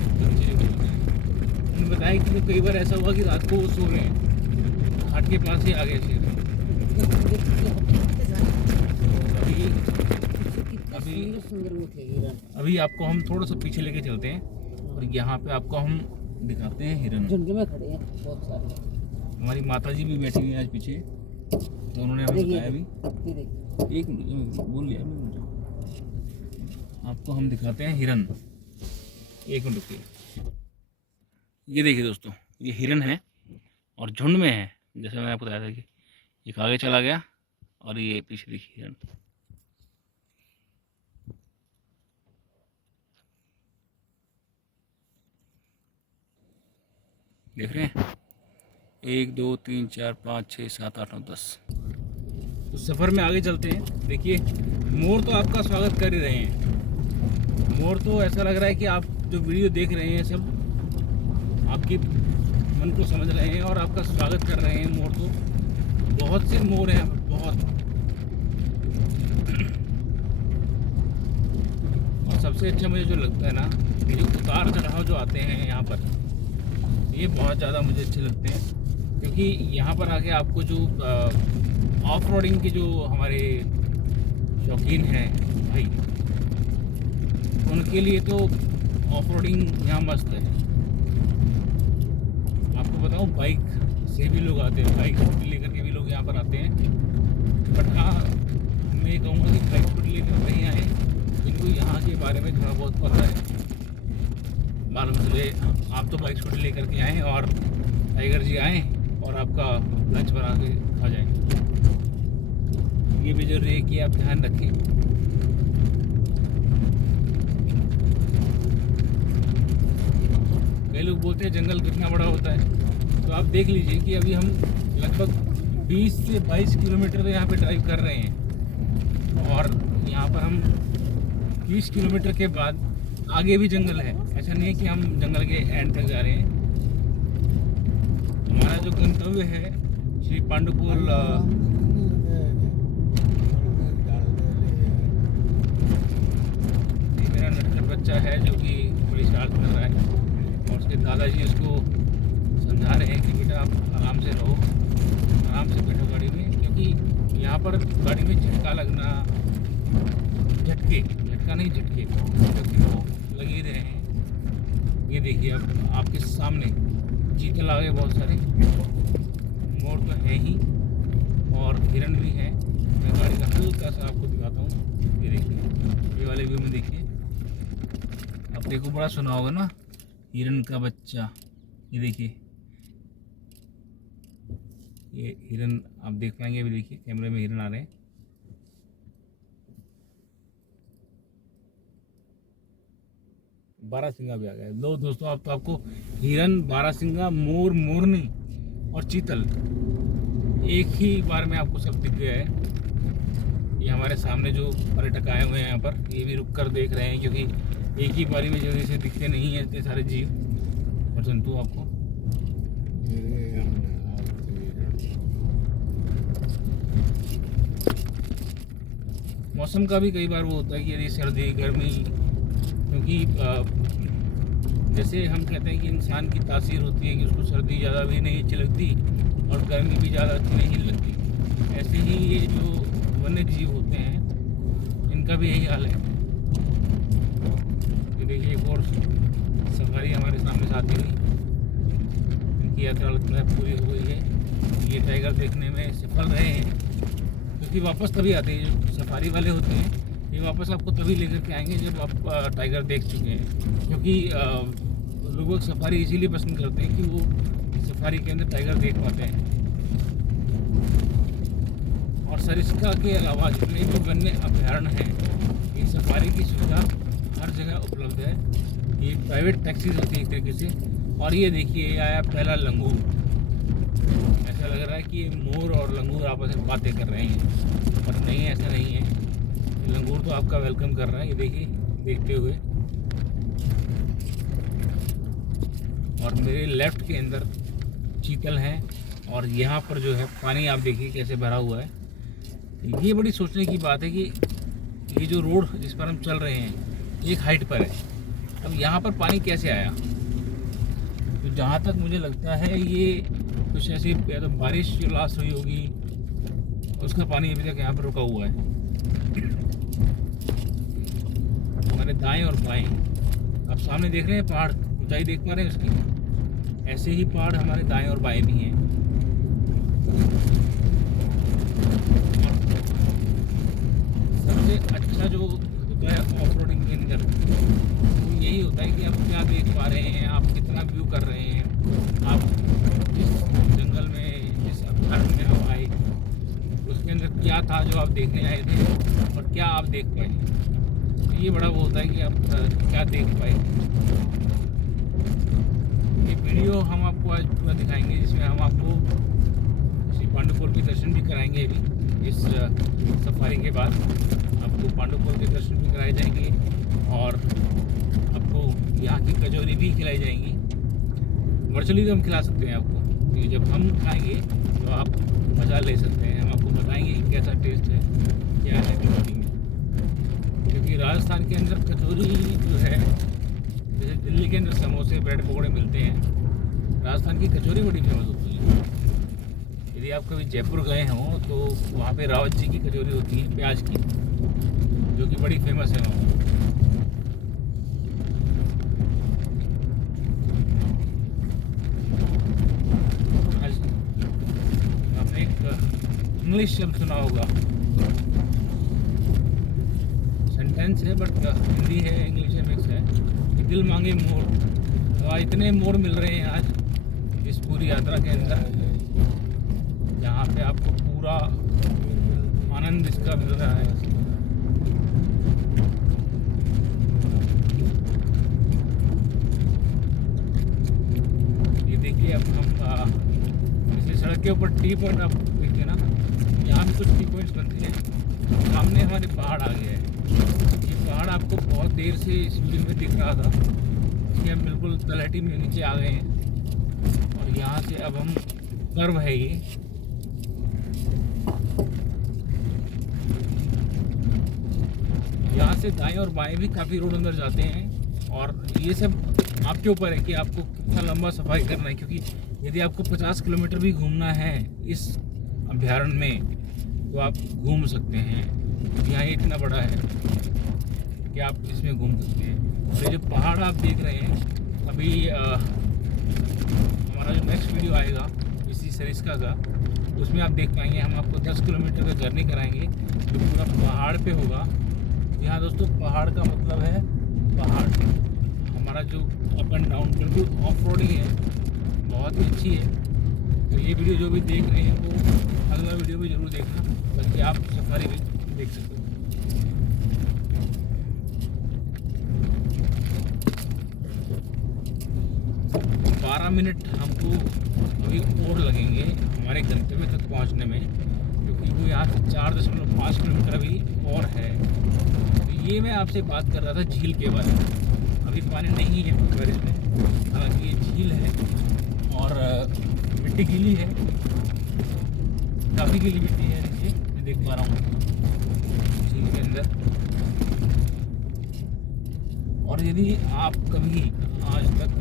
उन्होंने बताया कि कई बार ऐसा हुआ कि रात को वो सो रहे हैं, आहट के पास ही आ गए शेर। अभी आपको हम थोड़ा सा पीछे लेके चलते हैं और यहाँ पे आपको हम दिखाते हैं हिरन। झुंड में खड़े हैं बहुत सारे। हमारी माता जी भी बैठी हुई हैं आज पीछे, तो उन्होंने हमें बताया अभी। एक मिनट बोल लिया मुझे। आपको हम दिखाते हैं हिरन, एक मिनट रुकिए। ये देखिए दोस्तों, ये हिरन है और झुंड में है। जैसे मैंने आपको बताया था कि एक आगे चला गया और ये पीछे देखिए हिरन। देख रहे हैं, 1 2 3 4 5 6 7 8 9 10। तो सफ़र में आगे चलते हैं। देखिए मोर तो आपका स्वागत कर ही रहे हैं। मोर तो ऐसा लग रहा है कि आप जो वीडियो देख रहे हैं सब आपकी मन को समझ रहे हैं और आपका स्वागत कर रहे हैं। मोर तो बहुत से मोर हैं, बहुत। और सबसे अच्छा मुझे जो लगता है ना, ये जो उतार चढ़ाव जो आते हैं यहाँ पर, ये बहुत ज़्यादा मुझे अच्छे लगते हैं। क्योंकि यहाँ पर आके आपको जो ऑफ रोडिंग के जो हमारे शौकीन हैं भाई, उनके लिए तो ऑफ रोडिंग यहाँ मस्त है। आपको बताऊँ, बाइक से भी लोग आते हैं, बाइक स्कूटी लेकर के भी लोग यहाँ पर आते हैं। बट हाँ, मैं ये कहूँगा कि बाइक स्कूटी लेकर वहीं आए जिनको यहाँ के बारे में थोड़ा बहुत पता है। मालूम चले आप तो बाइक स्कूटी लेकर के आएँ और टाइगर जी आएँ और आपका लंच बना के खा जाएँ। ये भी जरूरी है कि आप ध्यान रखें। कई लोग बोलते हैं जंगल कितना बड़ा होता है, तो आप देख लीजिए कि अभी हम लगभग 20 से 22 किलोमीटर यहाँ पे ड्राइव कर रहे हैं और यहाँ पर हम 20 किलोमीटर के बाद आगे भी जंगल है। ऐसा नहीं है कि हम जंगल के एंड तक जा रहे हैं। हमारा जो गंतव्य है श्री पांडुपुर, मेरा नटखट बच्चा है जो कि थोड़ी शरारत कर रहा है और उसके दादाजी उसको समझा रहे हैं कि बेटा आप आराम से रहो, आराम से बैठो गाड़ी में, क्योंकि यहाँ पर गाड़ी में झटका लगना, झटके झटका नहीं झटके, क्योंकि वो लग ही रहे हैं। ये देखिए अब आपके सामने चीतल आ गए बहुत सारे, मोर तो है ही और हिरन भी है। मैं गाड़ी का हल्का सा आपको दिखाता हूँ। ये देखिए, ये वाले व्यू में देखिए, अपने को बड़ा सुना होगा ना हिरन का बच्चा। ये देखिए, ये हिरन आप देख पाएंगे। अभी देखिए कैमरे में हिरन आ रहे हैं। बारहसिंगा भी आ गया। लो दोस्तों, अब तो आपको हिरन, बारहसिंगा, मोर, मोरनी और चीतल एक ही बार में आपको सब दिख गया है। ये हमारे सामने जो पर्यटक आए हुए हैं यहाँ पर, ये भी रुक कर देख रहे हैं, क्योंकि एक ही बारी में जल्दी से दिखते नहीं हैं इतने सारे जीव और जंतु आपको। मौसम का भी कई बार वो होता है कि यदि सर्दी गर्मी, क्योंकि जैसे हम कहते हैं कि इंसान की तासीर होती है कि उसको सर्दी ज़्यादा भी नहीं अच्छी लगती और गर्मी भी ज़्यादा अच्छी नहीं लगती, ऐसे ही ये जो वन्य जीव होते हैं इनका भी यही हाल है। ये देखिए एक और सफारी हमारे सामने से आती हुई, इनकी यात्रा लगता है पूरी हो गई है। ये टाइगर देखने में सफल रहे हैं, क्योंकि वापस तभी आते हैं जो सफारी वाले होते हैं। ये वापस आपको तभी लेकर के आएंगे जब आप टाइगर देख चुके हैं, क्योंकि लोग सफारी इसीलिए पसंद करते हैं कि वो सफारी के अंदर टाइगर देख पाते हैं। और सरिस्का के अलावा जितने भी वन्य अभ्यारण्य हैं, ये सफारी की सुविधा हर जगह उपलब्ध है। ये प्राइवेट टैक्सीज होती है एक तरीके से। और ये देखिए, ये आया पहला लंगूर। ऐसा लग रहा है कि मोर और लंगूर आपस में बातें कर रहे हैं, पर नहीं, ऐसा नहीं है। लंगूर तो आपका वेलकम कर रहा है, ये देखिए देखते हुए। और मेरे लेफ्ट के अंदर चीतल हैं, और यहाँ पर जो है पानी आप देखिए कैसे भरा हुआ है। ये बड़ी सोचने की बात है कि ये जो रोड जिस पर हम चल रहे हैं एक हाइट पर है, अब यहाँ पर पानी कैसे आया? तो जहाँ तक मुझे लगता है ये कुछ ऐसी या तो बारिश जो लास्ट हुई होगी उसका पानी अभी तक यहाँ पर रुका हुआ है। हमारे दाएं और बाएं आप सामने देख रहे हैं, पहाड़ ऊंचाई देख पा रहे हैं उसकी। ऐसे ही पहाड़ हमारे दाएं और बाएं भी हैं। सबसे अच्छा जो होता है ऑफ रोडिंग के अंदर वो यही होता है कि आप क्या देख पा रहे हैं, आप कितना व्यू कर रहे हैं, आप जिस जंगल में, जिस अभ्यारण्य में आप आए उसके अंदर क्या था जो आप देखने आए थे और क्या आप देख पाए। तो ये बड़ा वो होता है कि आप क्या देख पाए। ये वीडियो हम आपको आज पूरा दिखाएंगे, जिसमें हम आपको श्री पांडुपुल के दर्शन भी कराएंगे। अभी इस सफारी के बाद आपको पांडुपुल के दर्शन भी कराए जाएंगे और आपको यहाँ की कचौरी भी खिलाई जाएंगी। वर्चुअली तो हम खिला सकते हैं आपको, क्योंकि जब हम खाएंगे तो आप मज़ा ले सकते हैं। हम आपको बताएंगे कि कैसा टेस्ट है, क्या है कचौरी में। क्योंकि राजस्थान के अंदर कचौरी जो है, जैसे दिल्ली के अंदर समोसे ब्रेड पकौड़े मिलते हैं, राजस्थान की कचौरी बड़ी फेमस होती है। यदि आप कभी जयपुर गए हों तो वहाँ पे रावत जी की कचौरी होती है प्याज की, जो कि बड़ी फेमस है वहाँ। आपने एक इंग्लिश शब्द सुना होगा, सेंटेंस है बट हिंदी है इंग्लिश है मिक्स है, कि दिल मांगे मोर। तो आज इतने मोर मिल रहे हैं आज इस पूरी यात्रा के अंदर, जहाँ पे आपको पूरा आनंद इसका मिल रहा है। ये देखिए, अब हम जैसे सड़क के ऊपर टी पॉइंट आप देखिए ना, यहाँ भी कुछ टी पॉइंट्स बनते हैं। सामने हमारे पहाड़ आ गए हैं। ये पहाड़ आपको बहुत देर से इस वीडियो में दिख रहा था, कि हम बिल्कुल तलहटी में नीचे आ गए हैं। और यहाँ से अब हम कर्व है ये, यहाँ से दाएं और बाएं भी काफ़ी रोड अंदर जाते हैं। और ये सब आपके ऊपर है कि आपको कितना लंबा सफारी करना है, क्योंकि यदि आपको 50 किलोमीटर भी घूमना है इस अभ्यारण्य में तो आप घूम सकते हैं। यहाँ इतना बड़ा है। कि आप इसमें घूम सकते हैं। और ये जो पहाड़ आप देख रहे हैं, अभी हमारा जो नेक्स्ट वीडियो आएगा इसी सरिस्का का, उसमें आप देख पाएंगे। हम आपको 10 किलोमीटर का जर्नी कराएंगे जो पूरा पहाड़ पे होगा। यहाँ दोस्तों पहाड़ का मतलब है पहाड़, हमारा जो अप एंड डाउन बिल्कुल ऑफ रोडिंग है, बहुत ही अच्छी है। तो ये वीडियो जो भी देख रहे हैं वो अगला वीडियो भी ज़रूर देखना, बल्कि आप सफारी भी देख सकते हो। 12 मिनट हमको अभी और लगेंगे हमारे गंतव्य तक पहुंचने में, क्योंकि वो यहाँ से 4.5 किलोमीटर अभी और है। तो ये मैं आपसे बात कर रहा था झील के बारे में। अभी पानी नहीं है मगर इसमें, हालांकि ये झील है और मिट्टी गीली है, काफ़ी गीली मिट्टी है नीचे, मैं देख पा रहा हूँ झील के अंदर। और यदि आप कभी आज तक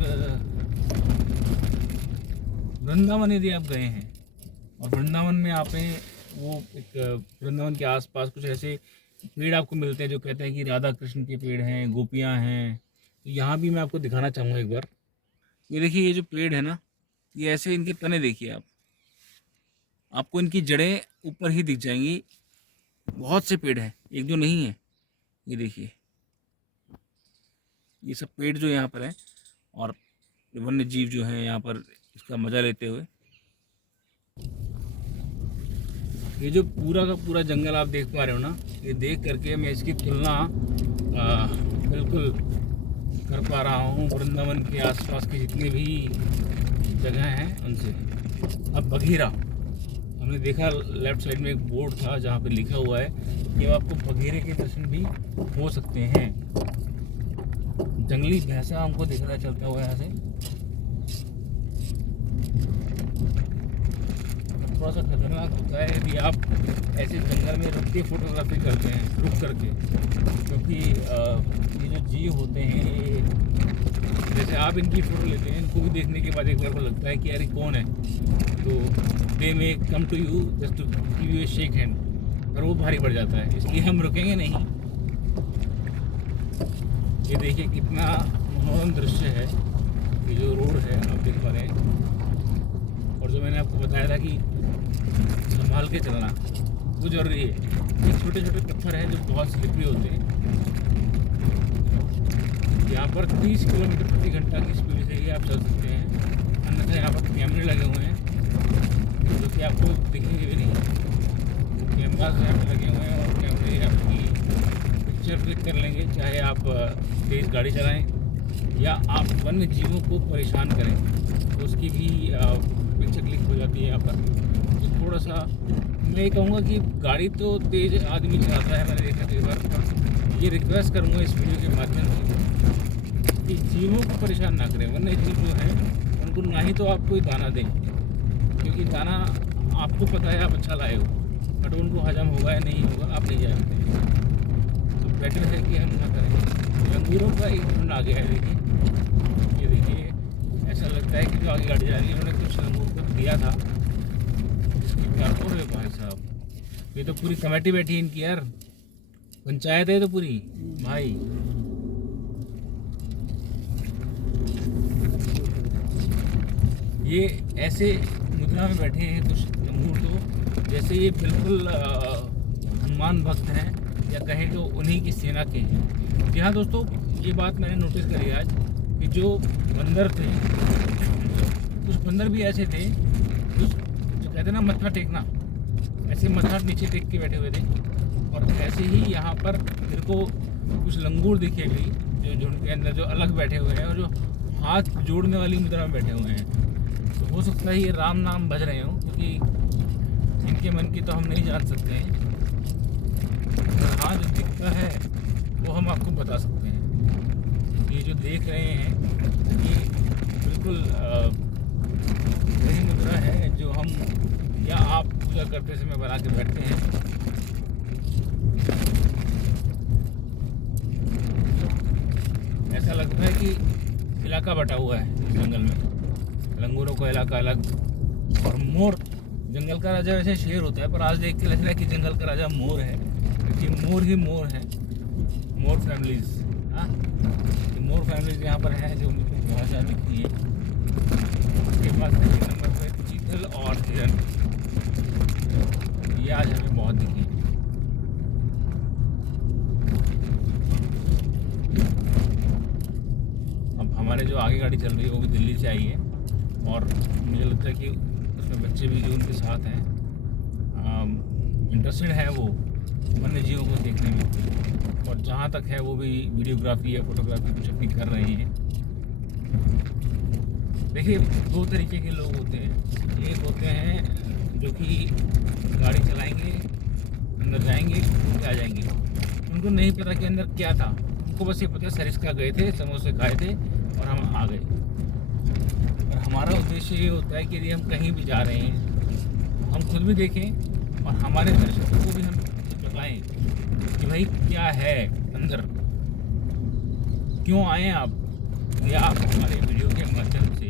वृंदावन यदि आप गए हैं और वृंदावन में आपने वो एक वृंदावन के आसपास कुछ ऐसे पेड़ आपको मिलते हैं जो कहते हैं कि राधा कृष्ण के पेड़ हैं, गोपियां हैं, तो यहाँ भी मैं आपको दिखाना चाहूँगा एक बार। ये देखिए, ये जो पेड़ है ना, ये ऐसे इनके तने देखिए आप, आपको इनकी जड़ें ऊपर ही दिख जाएंगी। बहुत से पेड़ हैं, एक दो नहीं है। ये देखिए, ये सब पेड़ जो यहाँ पर है और वन्य जीव जो हैं यहाँ पर इसका मज़ा लेते हुए। ये जो पूरा का पूरा जंगल आप देख पा रहे हो ना, ये देख करके मैं इसकी तुलना बिल्कुल कर पा रहा हूँ वृंदावन के आसपास की जितनी भी जगह हैं उनसे। अब बघीरा हमने देखा, लेफ्ट साइड में एक बोर्ड था जहाँ पे लिखा हुआ है कि आपको बघीरे के दर्शन भी हो सकते हैं। जंगली भैंसा हमको दिख रहा चलता हुआ यहाँ से। थोड़ा सा खतरनाक होता है यदि आप ऐसे जंगल में रुक के फोटोग्राफी करते हैं, रुक करके, क्योंकि ये जो जीव होते हैं, ये जैसे आप इनकी फ़ोटो लेते हैं, इनको भी देखने के बाद एक बार को लगता है कि यार कौन है, तो दे में come to you just to give you a shake hand, पर वो भारी पड़ जाता है, इसलिए हम रुकेंगे नहीं। ये देखिए कितना मनोरम दृश्य है, ये जो रोड है आप देख पा रहे हैं। और जो मैंने आपको बताया था कि संभाल के चलना वो जरूरी है। ये छोटे छोटे पत्थर हैं जो बहुत स्लिपरी होते हैं। यहाँ पर 30 किलोमीटर प्रति घंटा की स्पीड से ही आप चल सकते हैं, अन्यथा यहाँ पर कैमरे लगे हुए हैं जो कि आपको दिखेंगे भी नहीं। कैमराज यहाँ पर लगे हुए हैं और कैमरे आपकी पिक्चर क्लिक कर लेंगे, चाहे आप तेज़ गाड़ी चलाएं या आप वन्य जीवों को परेशान करें, तो उसकी भी पिक्चर क्लिक हो जाती है यहाँ पर। तो थोड़ा सा मैं ये कहूँगा कि गाड़ी तो तेज़ आदमी चलाता है, मैंने देखा कई बार, पर ये रिक्वेस्ट करूँगा इस वीडियो के माध्यम से कि जीवों को परेशान ना करें। वन्य जीव जो हैं उनको ना ही तो आप कोई दाना दें, क्योंकि दाना आपको पता है आप अच्छा लाए हो, बट उनको हजम होगा या नहीं होगा आप नहीं जानते। तो बेटर है कि हम ना करें। लंगूरों का एक झुंड आ गया है, देखिए, ये देखिए, ऐसा लगता है कि जो आगे गाड़ी जा रही है उन्होंने कुछ लंगूर को दिया था जिसकी क्या हो रहे भाई साहब। ये तो पूरी कमेटी बैठी है इनकी यार, पंचायत है तो पूरी भाई। ये ऐसे मुद्रा में बैठे हैं कुछ लंगूर, तो जैसे ये बिल्कुल हनुमान भक्त हैं या कहें तो उन्हीं की सेना के हैं। जी हाँ दोस्तों, ये बात मैंने नोटिस करी आज कि जो बंदर थे, कुछ बंदर भी ऐसे थे जो कहते हैं ना मत्था टेकना, ऐसे मत्था नीचे टेक के बैठे हुए थे। और ऐसे ही यहाँ पर मेरे को कुछ लंगूर दिखे भी जो झुंड के अंदर जो अलग बैठे हुए हैं और जो हाथ जोड़ने वाली मुद्रा में बैठे हुए हैं। तो हो सकता है ये राम नाम भज रहे हों, क्योंकि इनके मन की तो हम नहीं जान सकते हैं। हाँ, जो दिखता है वो हम आपको बता सकते हैं। ये जो देख रहे हैं ये बिल्कुल वही मुद्रा है जो हम या आप पूजा करते समय बना के बैठते हैं। ऐसा लगता है कि इलाका बटा हुआ है इस जंगल में, लंगूरों का इलाका अलग और मोर। जंगल का राजा वैसे शेर होता है, पर आज देख के लग रहा है कि जंगल का राजा मोर है, क्योंकि मोर ही मोर है। मोर फैमिलीज, हाँ मोर फैमिलीज यहाँ पर हैं जो मुझको बहुत ज़्यादा दिखती है। उसके बाद सेकंड नंबर पर चीतल और हिरन, ये आज हमें बहुत दिखी है। अब हमारे जो आगे गाड़ी चल रही है वो भी दिल्ली से आई है और मुझे लगता है कि उसमें बच्चे भी जो उनके साथ हैं इंटरेस्टेड है वो वन्य जीवों को देखने में, और जहाँ तक है वो भी वीडियोग्राफी या फोटोग्राफी कुछ अपनी कर रहे हैं। देखिए, दो तरीके के लोग होते हैं। एक होते हैं जो कि गाड़ी चलाएंगे, अंदर जाएंगे, घूम के आ जाएंगे, उनको नहीं पता कि अंदर क्या था, उनको बस ये पता है सरिस्का गए थे, समोसे खाए थे और हम आ गए। और हमारा उद्देश्य ये होता है कि यदि हम कहीं भी जा रहे हैं हम खुद भी देखें और हमारे दर्शकों को भी हम बताएं कि भाई क्या है अंदर, क्यों आए आप, या आप हमारे वीडियो के माध्यम से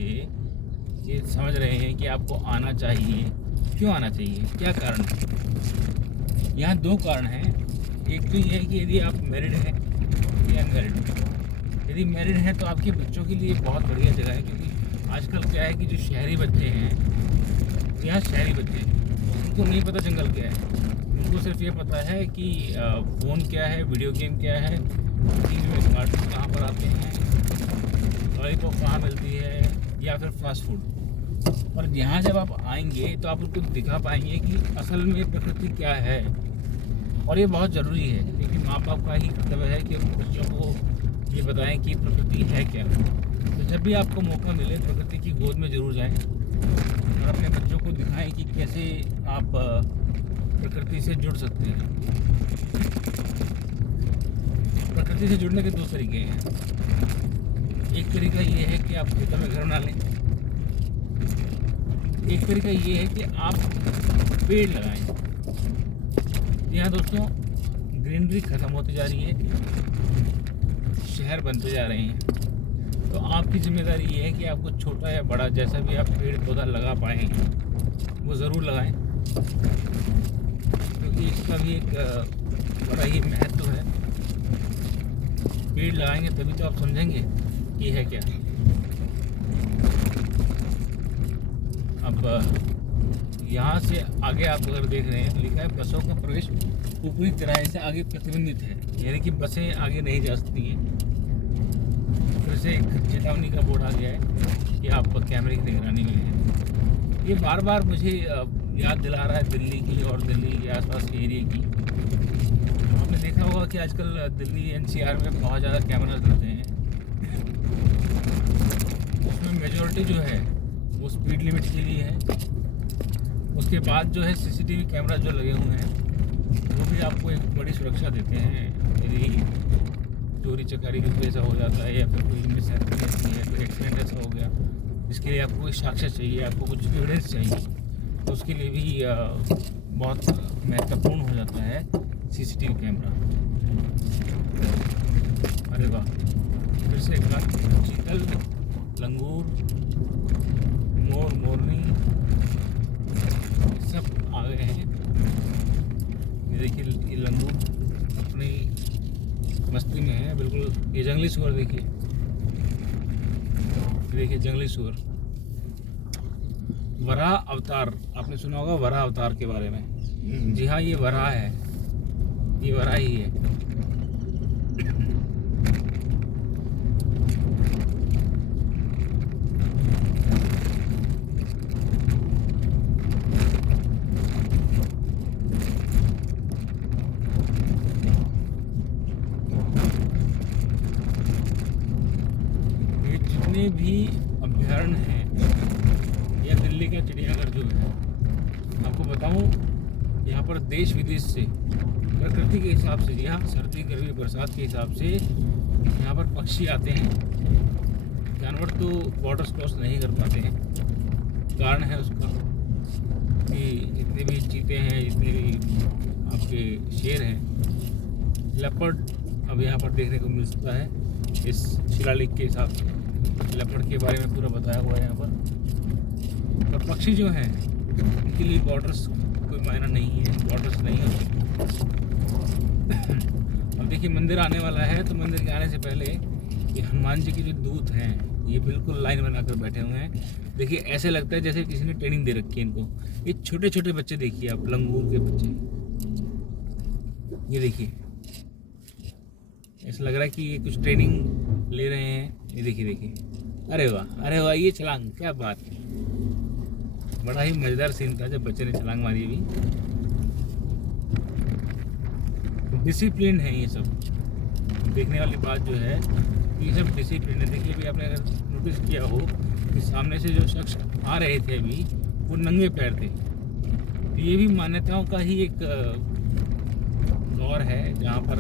ये समझ रहे हैं कि आपको आना चाहिए। क्यों आना चाहिए, क्या कारण है? यहाँ दो कारण हैं। एक तो ये है कि यदि आप मैरिड हैं या अनमैरिड हैं। यदि मैरिड हैं तो आपके बच्चों के लिए बहुत बढ़िया जगह है, क्योंकि आजकल क्या है कि जो शहरी बच्चे हैं, यहाँ शहरी बच्चे हैं, उनको नहीं पता जंगल क्या है। उनको सिर्फ ये पता है कि फ़ोन क्या है, वीडियो गेम क्या है, टीवी में कार्टून कहाँ पर आते हैं, लॉलीपॉप कहाँ मिलती है, या फिर फास्ट फूड। और यहाँ जब आप आएंगे तो आप उनको दिखा पाएंगे कि असल में प्रकृति क्या है। और ये बहुत ज़रूरी है, क्योंकि माँ बाप का ही कर्तव्य है कि अपने बच्चों को ये बताएं कि प्रकृति है क्या। तो जब भी आपको मौका मिले प्रकृति की गोद में ज़रूर जाएं और अपने बच्चों को दिखाएं कि कैसे आप प्रकृति से जुड़ सकते हैं। प्रकृति से जुड़ने के दो तरीके हैं। एक तरीका ये है कि आप खेतों में घर बना लें, एक तरीका ये है कि आप पेड़ लगाएं। जी हाँ दोस्तों, ग्रीनरी ख़त्म होती जा रही है, शहर बनते जा रहे हैं, तो आपकी जिम्मेदारी ये है कि आपको छोटा या बड़ा जैसा भी आप पेड़ पौधा लगा पाएँ वो ज़रूर लगाएं, क्योंकि इसका भी एक बड़ा ही महत्व है। पेड़ लगाएंगे तभी तो आप समझेंगे कि है क्या। अब यहाँ से आगे आप अगर देख रहे हैं तो लिखा है बसों का प्रवेश ऊपरी तिराहे से आगे प्रतिबंधित है, यानी कि बसें आगे नहीं जा सकती हैं। फिर से एक चेतावनी का बोर्ड आ गया है कि आप कैमरे की निगरानी में हैं। ये बार बार मुझे याद दिला रहा है दिल्ली की और दिल्ली के आसपास के एरिया की। आपने देखा होगा कि आजकल दिल्ली एनसीआर में बहुत ज़्यादा कैमरास लगते हैं। उसमें मेजॉरिटी जो है वो स्पीड लिमिट के लिए है। उसके बाद जो है सीसीटीवी कैमरा जो लगे हुए हैं वो भी आपको एक बड़ी सुरक्षा देते हैं। यदि चोरी चकारी कुछ ऐसा हो जाता है या फिर कोई मिस है, कोई एक्सीडेंट ऐसा हो गया जिसके लिए आपको कोई साक्ष्य चाहिए, आपको कुछ एविडेंस चाहिए, तो उसके लिए भी बहुत महत्वपूर्ण हो जाता है सीसीटीवी कैमरा। अरे वाह, फिर से एक बार चीतल, लंगूर, मोर, मोरनी सब आ गए हैं। ये देखिए, ये लंगूर अपनी मस्ती में है बिल्कुल। ये जंगली सुअर देखिए, देखिए जंगली सुअर। वराह अवतार, आपने सुना होगा वराह अवतार के बारे में। जी हाँ, ये वराह है, ये वराह ही है। ये जितने भी अभ्यारण्य हैं या दिल्ली का चिड़ियाघर जो है, आपको बताऊं, यहाँ पर देश विदेश से प्रकृति के हिसाब से, यहाँ सर्दी गर्मी बरसात के हिसाब से यहाँ पर पक्षी आते हैं। जानवर तो बॉर्डर्स क्रॉस नहीं कर पाते हैं। कारण है उसका कि जितने भी चीते हैं, जितने भी आपके शेर हैं, लेपर्ड अब यहाँ पर देखने को मिल सकता है। इस शिलालेख के हिसाब से लेपर्ड के बारे में पूरा बताया हुआ है यहाँ पर। और पक्षी जो हैं उनके लिए बॉर्डर्स कोई मायना नहीं है, बॉर्डर्स नहीं है। अब देखिए मंदिर आने वाला है, तो मंदिर के आने से पहले ये हनुमान जी के जो दूत हैं ये बिल्कुल लाइन बनाकर बैठे हुए हैं। देखिए ऐसे लगता है जैसे किसी ने ट्रेनिंग दे रखी है इनको। ये छोटे छोटे बच्चे देखिए आप, लंगूर के बच्चे, ये देखिए ऐसा लग रहा है कि ये कुछ ट्रेनिंग ले रहे हैं। ये देखिए देखिए, अरे वाह ये छलांग, क्या बात है। बड़ा ही मज़ेदार सीन था जब बच्चे ने छलांग मारी। अभी डिसिप्लिन है ये सब। देखने वाली बात जो है ये सब डिसिप्लिन है। देखिए अभी आपने अगर नोटिस किया हो कि सामने से जो शख्स आ रहे थे अभी वो नंगे पैर थे। तो ये भी मान्यताओं का ही एक दौर है जहाँ पर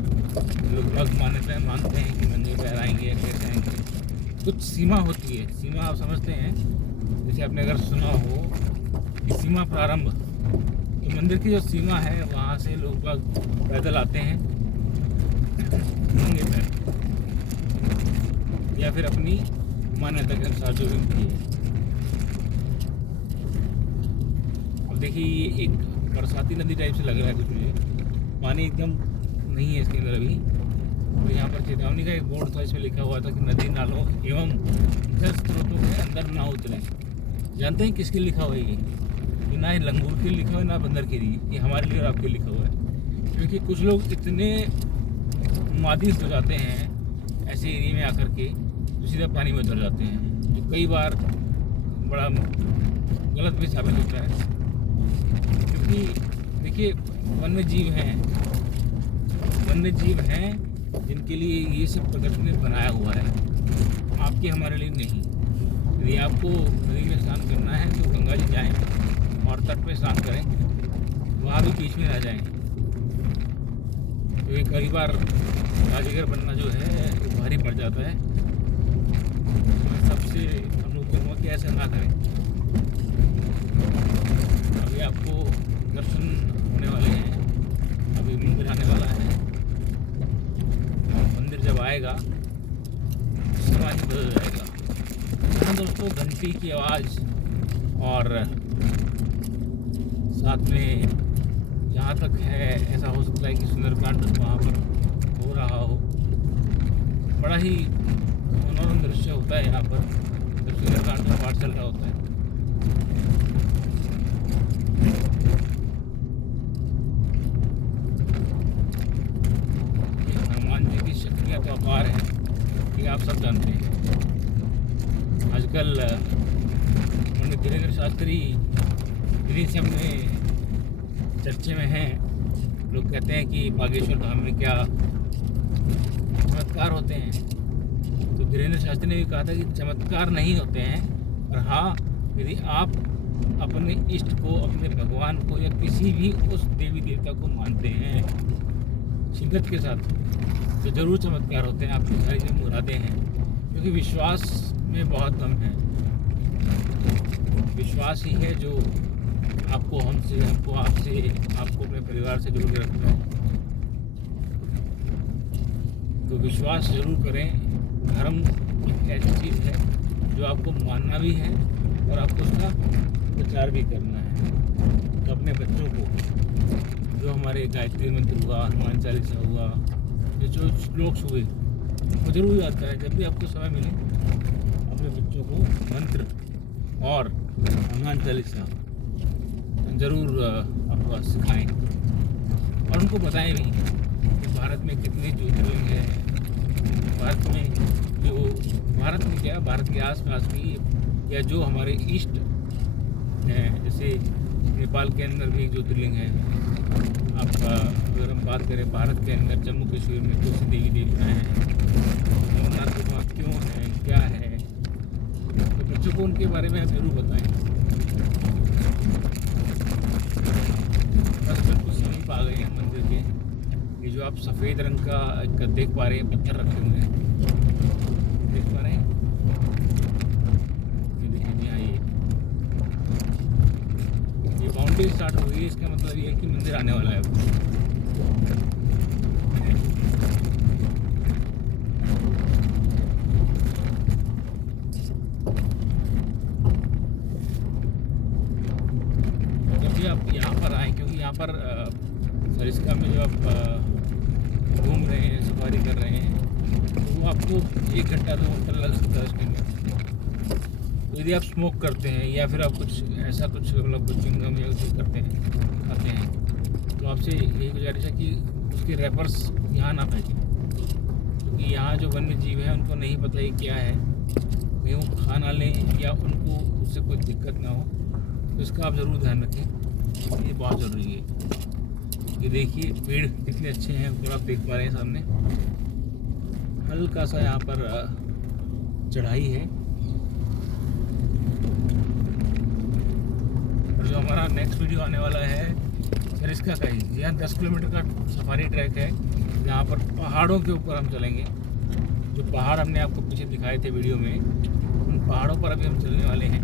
लोग मान्यताएं मानते हैं कि नंगे पैर आएंगे या कैसे आएंगे। कुछ सीमा होती है, सीमा आप समझते हैं। जैसे आपने अगर सुना हो कि सीमा प्रारंभ, तो मंदिर की जो सीमा है वहाँ से लोग पैदल आते हैं नंगे पैर, या फिर अपनी मान्यता के अनुसार जो भी है। अब देखिए ये एक बरसाती नदी टाइप से लग रहा है कुछ मुझे, पानी एकदम नहीं है इसके अंदर अभी। और यहाँ पर चेतावनी का एक बोर्ड था, इसमें लिखा हुआ था कि नदी नालों एवं जल स्रोतों के अंदर ना उतरें। जानते हैं किसके लिखा हुआ है ये ना ही लंगूर के लिखा हुआ है ना बंदर के लिए, ये हमारे लिए और आपके लिखा हुआ है। क्योंकि कुछ लोग इतने मादिस हो जाते हैं ऐसे एरिया में आकर के, तो सीधा पानी में उतर जाते हैं, जो कई बार बड़ा गलत भी साबित होता है। क्योंकि देखिए वन्य जीव हैं जिनके लिए ये सब प्रकृति ने बनाया हुआ है, आपके हमारे लिए नहीं। यदि आपको नदी में स्नान करना है तो गंगा जी जाएँ और तट पे स्नान करें, वहाँ भी बीच में रह जाएँ। तो ये कई बार राजगर बनना जो है वो भारी पड़ जाता है। सबसे अनुरोध करूँगा कि ऐसा ना करें। अभी आपको दर्शन होने वाले हैं, अभी मंदिर आने वाला है। मंदिर जब आएगा समय ही बदल जाएगा। हाँ दोस्तों, घंटी की आवाज़ और साथ में जहाँ तक है ऐसा हो सकता है कि सुंदरकांड वहाँ पर हो रहा हो। बड़ा ही मनोरम दृश्य होता है यहाँ पर जब सुंदरकांड का पाठ चल रहा होता है। हनुमान जी की शक्तियाँ तो अपार हैं, ये आप सब जानते हैं। आजकल पंडित धीरेन्द्र शास्त्री इन्हीं सब में चर्चे में हैं। लोग कहते हैं कि बागेश्वर धाम में क्या चमत्कार होते हैं। तो धीरेन्द्र शास्त्री ने भी कहा था कि चमत्कार नहीं होते हैं, और हाँ यदि आप अपने इष्ट को, अपने भगवान को या किसी भी उस देवी देवता को मानते हैं शिद्दत के साथ, तो ज़रूर चमत्कार होते हैं। आपकी सारी जो मुरादें हैं, क्योंकि विश्वास में बहुत दम है। विश्वास ही है जो आपको हमसे, हमको आपसे, आपको अपने परिवार से जोड़ के रखता है। तो विश्वास जरूर करें। धर्म एक ऐसी चीज़ है जो आपको मानना भी है और आपको उसका प्रचार भी करना है। तो अपने बच्चों को जो हमारे गायत्री मंत्र हुआ, हनुमान चालीसा हुआ, जो श्लोक हुए, वो जरूर याद करें। जब भी आपको समय मिले अपने बच्चों को मंत्र और हनुमान चालीसा ज़रूर आपको सिखाएं, और उनको बताएं भी कि भारत में कितने ज्योतिर्लिंग हैं। भारत में क्या, भारत के आसपास भी, या जो हमारे इष्ट हैं, जैसे नेपाल के अंदर भी एक ज्योतिर्लिंग है। आपका अगर हम बात करें भारत के अंदर, जम्मू कश्मीर में कौन सी देवी देवता हैं, अमरनाथ गुफा क्यों है, क्या है, तो बच्चों को उनके बारे में आप जरूर बताएं। बस बिल्कुल समीप आ गए हैं मंदिर के। ये जो आप सफ़ेद रंग का देख पा रहे हैं, पत्थर रखे हुए हैं, देख पा रहे हैं, ये देखिए यहाँ ये बाउंड्री स्टार्ट हो गई। इसका मतलब ये है कि मंदिर आने वाला है। जब भी आप यहाँ पर आएँ, क्योंकि यहाँ पर सरिस्का में जो आप घूम रहे हैं, सफारी कर रहे हैं, तो वो आपको 1 घंटा 2 घंटा लग सकता है उसके अंदर। तो यदि आप स्मोक करते हैं या फिर आप कुछ ऐसा कुछ मतलब च्युइंगम या कुछ करते हैं खाते हैं, तो आपसे यही गुजारिश है कि उसके रैपर्स यहाँ ना फेंकें, क्योंकि यहाँ जो वन्य जीव है उनको नहीं पता ये क्या है, कहीं वो खा ना लें या उनको उससे कोई दिक्कत ना हो, तो इसका आप ज़रूर ध्यान रखें, ये बहुत ज़रूरी है। ये देखिए पेड़ कितने अच्छे हैं, ऊपर आप देख पा रहे हैं सामने, हल्का सा यहाँ पर चढ़ाई है। और जो हमारा नेक्स्ट वीडियो आने वाला है सरिस्का का ही, यहाँ 10 किलोमीटर का सफारी ट्रैक है, जहाँ पर पहाड़ों के ऊपर हम चलेंगे। जो पहाड़ हमने आपको पीछे दिखाए थे वीडियो में, उन पहाड़ों पर अभी हम चलने वाले हैं।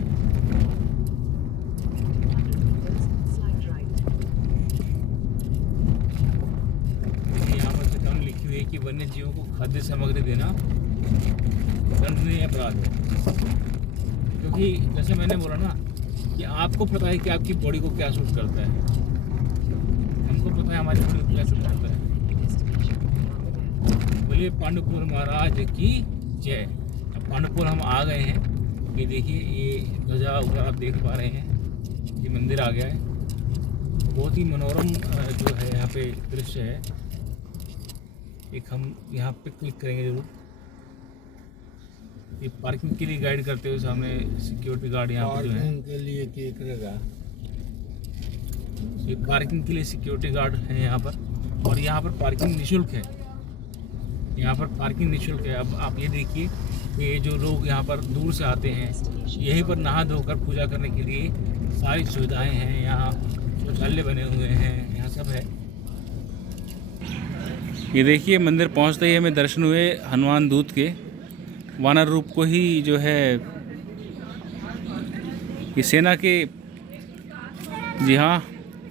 यहाँ पर चेतावनी लिखी हुई है कि वन्य जीवों को खाद्य सामग्री देना दंडनीय अपराध है, क्योंकि जैसे मैंने बोला ना कि आपको पता है कि आपकी बॉडी को क्या सूट करता है, हमको पता है हमारी बॉडी को क्या सूट करता है। बोलिए पांडुपुर महाराज की जय। अब पांडुपुर हम आ गए हैं, ये देखिए ये ध्वजा ऊपर आप देख पा रहे हैं, ये मंदिर आ गया है। बहुत ही मनोरम जो है यहाँ पे दृश्य है, एक हम यहाँ पे क्लिक करेंगे जरूर। ये पार्किंग के लिए गाइड करते हुए सामने सिक्योरिटी गार्ड यहाँ पर जो है, के लिए केक रहेगा। ये पार्किंग के लिए सिक्योरिटी गार्ड है यहाँ पर, और यहाँ पर पार्किंग निःशुल्क है, यहाँ पर पार्किंग निःशुल्क है। अब आप ये देखिए कि जो लोग यहाँ पर दूर से आते हैं, यहीं पर नहा धोकर पूजा करने के लिए सारी सुविधाएं हैं, यहाँ शौचालय बने हुए हैं, यहाँ सब है। ये देखिए मंदिर पहुँचते ही हमें दर्शन हुए हनुमान दूत के, वानर रूप को ही जो है ये सेना के, जी हाँ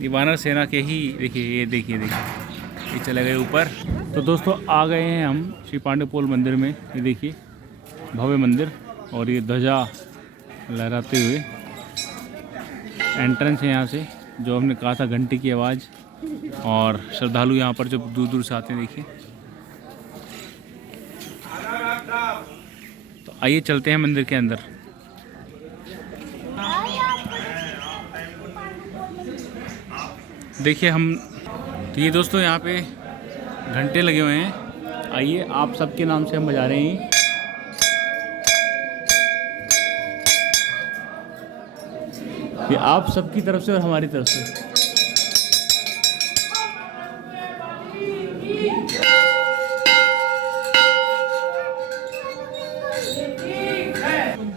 ये वानर सेना के ही, देखिए ये देखिए ये चले गए ऊपर। तो दोस्तों आ गए हैं हम श्री पांडुपोल मंदिर में, ये देखिए भव्य मंदिर, और ये ध्वजा लहराते हुए एंट्रेंस है यहाँ से, जो हमने कहा था घंटी की आवाज़, और श्रद्धालु यहाँ पर जो दूर दूर से आते हैं देखिए। तो आइए चलते हैं मंदिर के अंदर। देखिए हम, तो ये दोस्तों यहाँ पे घंटे लगे हुए हैं, आइए आप सबके नाम से हम बजा रहे हैं। ये आप सबकी तरफ से और हमारी तरफ से।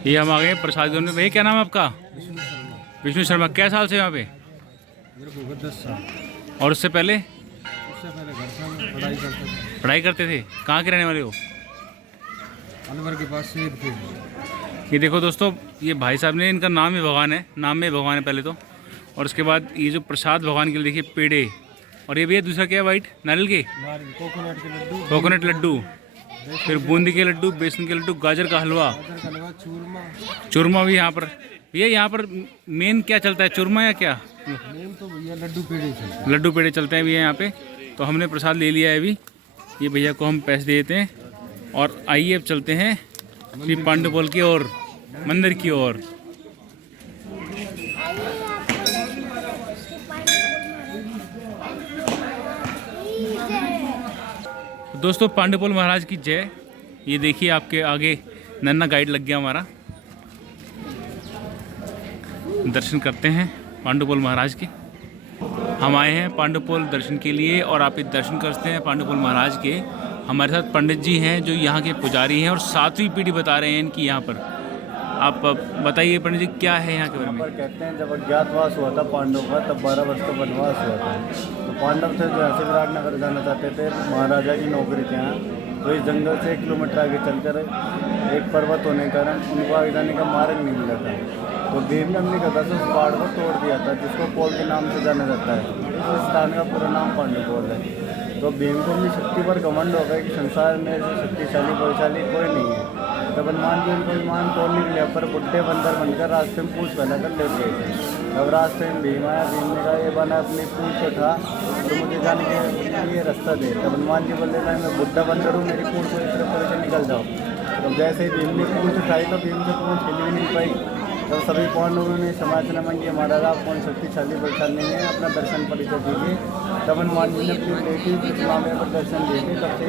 ये हम आ गए प्रसाद में। भैया क्या नाम है आपका? विष्णु शर्मा। क्या साल से यहाँ पे? मेरे को 10 साल। और उससे पहले? उससे पहले घर से पढ़ाई करते थे। पढ़ाई करते थे। कहाँ के रहने वाले हो? अलवर के पास से। ये देखो दोस्तों, ये भाई साहब ने, इनका नाम ही भगवान है, नाम में भगवान है पहले तो, और उसके बाद ये जो प्रसाद भगवान के लिए देखिए पेड़े, और ये भैया दूसरा क्या है वाइट नारियल के? कोकोनट के लड्डू। कोकोनट लड्डू, फिर बूंदी के लड्डू, बेसन के लड्डू, गाजर का हलवा, चूरमा। चूरमा भी यहाँ पर। भैया यहाँ पर मेन क्या चलता है, चूरमा या क्या? मेन तो भैया लड्डू पेड़े चलते हैं। लड्डू पेड़े चलते हैं भैया यहाँ पे। तो हमने प्रसाद ले लिया है अभी, ये भैया को हम पैसे दे देते हैं, और आइए अब चलते हैं श्री पांडुपोल की ओर, मंदिर की ओर। दोस्तों पांडुपोल महाराज की जय। ये देखिए आपके आगे नन्ना गाइड लग गया हमारा। दर्शन करते हैं पांडुपोल महाराज के। हम आए हैं पांडुपोल दर्शन के लिए, और आप ये दर्शन करते हैं पांडुपोल महाराज के। हमारे साथ पंडित जी हैं जो यहाँ के पुजारी हैं, और 7वीं पीढ़ी बता रहे हैं इनकी यहाँ पर। आप बताइए पंडित जी क्या है यहाँ के बारे में? पर कहते हैं जब अज्ञातवास हुआ था पांडवों का, तब 12 वर्ष का वनवास हुआ था। तो पांडव थे जो ऐसे विराटनगर जाना चाहते थे महाराजा की नौकरी के यहाँ, तो इस जंगल से 1 किलोमीटर आगे चलकर एक पर्वत होने के कारण उनको आगे जाने का मार्ग नहीं मिला था। तो भीम ने हमने कहा था उस पहाड़ को तोड़ दिया था, जिसको पोल के नाम से जाना जाता है। इस स्थान का पूरा नाम पांडुपोल है। तो भीम को अपनी शक्ति पर घमंड हो गया कि संसार में ऐसे शक्तिशाली बलशाली कोई नहीं है। तो हनुमान जी उनको विमान तोड़ने के लिए पर बुढ़े बंदर बनकर रास्ते में पूछ फैला कर लेट गए थे। अब रास्ते में भीम आया, भीम ने कहा ये बना अपनी पूँछ उठा तो मुझे जाने के लिए रास्ता दे। तब हनुमान जी बोले मैं बुढ़ा बंदर हूँ, मेरी पूँछ को इस तरफ करके निकल जाओ। तो जैसे ही भीम ने पूँछ उठाई तो भीम से पूँछ हिल भी नहीं पाई। तो सभी पांडवों ने समाचना मांगी, महाराज आप कौन शक्तिशाली बलशाली नहीं है, अपना दर्शन परिचय दीजिए। तब हनुमान जी ने अपनी बेटी प्रतिमा में पर दर्शन दिए थे। तब से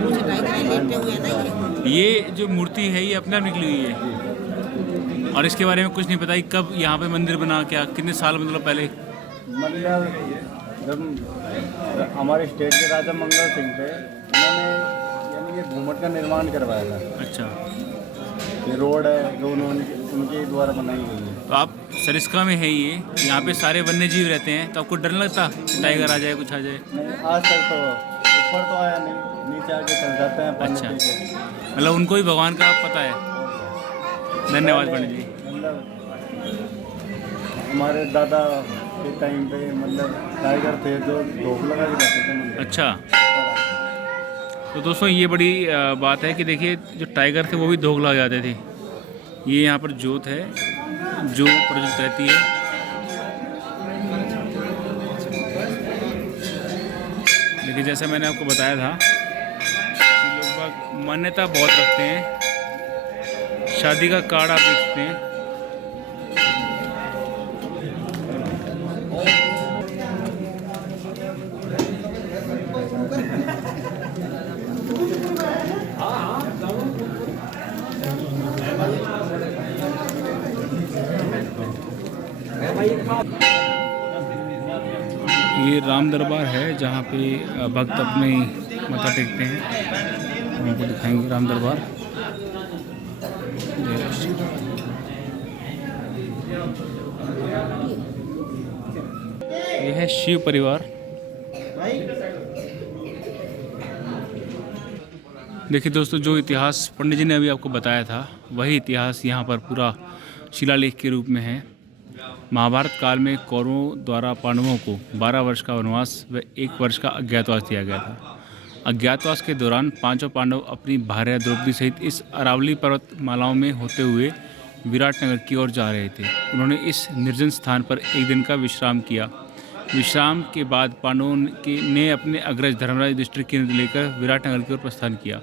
ये जो मूर्ति है ये अपने आप निकली हुई है और इसके बारे में कुछ नहीं पता कि कब यहाँ पे मंदिर बना, क्या कितने साल मतलब पहले? मतलब जब हमारे स्टेट के राजा मंगल सिंह थे, उन्होंने यानी ये घूमट का निर्माण करवाया था। अच्छा, ये रोड है जो उन्होंने उनके द्वारा बनाई गई है। तो आप सरिस्का में है ये, यहाँ पे सारे वन्य जीव रहते हैं, तो आपको डर नहीं लगता कि टाइगर आ जाए, कुछ आ जाए? नहीं, आज तक तो ऊपर तो आया नहीं, नीचे आके चल जाते हैं। अच्छा, मतलब उनको ही भगवान का पता है। धन्यवाद पंडित जी। मतलब हमारे दादा के टाइम पे मतलब टाइगर थे जो धोख लगा के जाते थे मंदिर। अच्छा, तो दोस्तों ये बड़ी बात है कि देखिए जो टाइगर थे वो भी धोख लगा जाते थे। ये यहाँ पर जोत है जो प्रज्वलित रहती है। देखिए जैसा मैंने आपको बताया था कि लोग मान्यता बहुत रखते हैं। शादी का कार्ड आप देख सकते हैं। ये राम दरबार है जहाँ पे भक्त अपने माथा टेकते हैं। हम आपको दिखाएंगे राम दरबार। ये है शिव परिवार। देखिए दोस्तों, जो इतिहास पंडित जी ने अभी आपको बताया था वही इतिहास यहाँ पर पूरा शिलालेख के रूप में है। महाभारत काल में कौरवों द्वारा पांडवों को 12 वर्ष का वनवास व 1 वर्ष का अज्ञातवास दिया गया था। अज्ञातवास के दौरान पांचों पांडव अपनी भार्या द्रौपदी सहित इस अरावली पर्वतमालाओं में होते हुए विराटनगर की ओर जा रहे थे। उन्होंने इस निर्जन स्थान पर एक दिन का विश्राम किया। विश्राम के बाद पांडवों ने अपने अग्रज धर्मराज युधिष्ठिर की अनुमति लेकर विराटनगर की ओर प्रस्थान किया।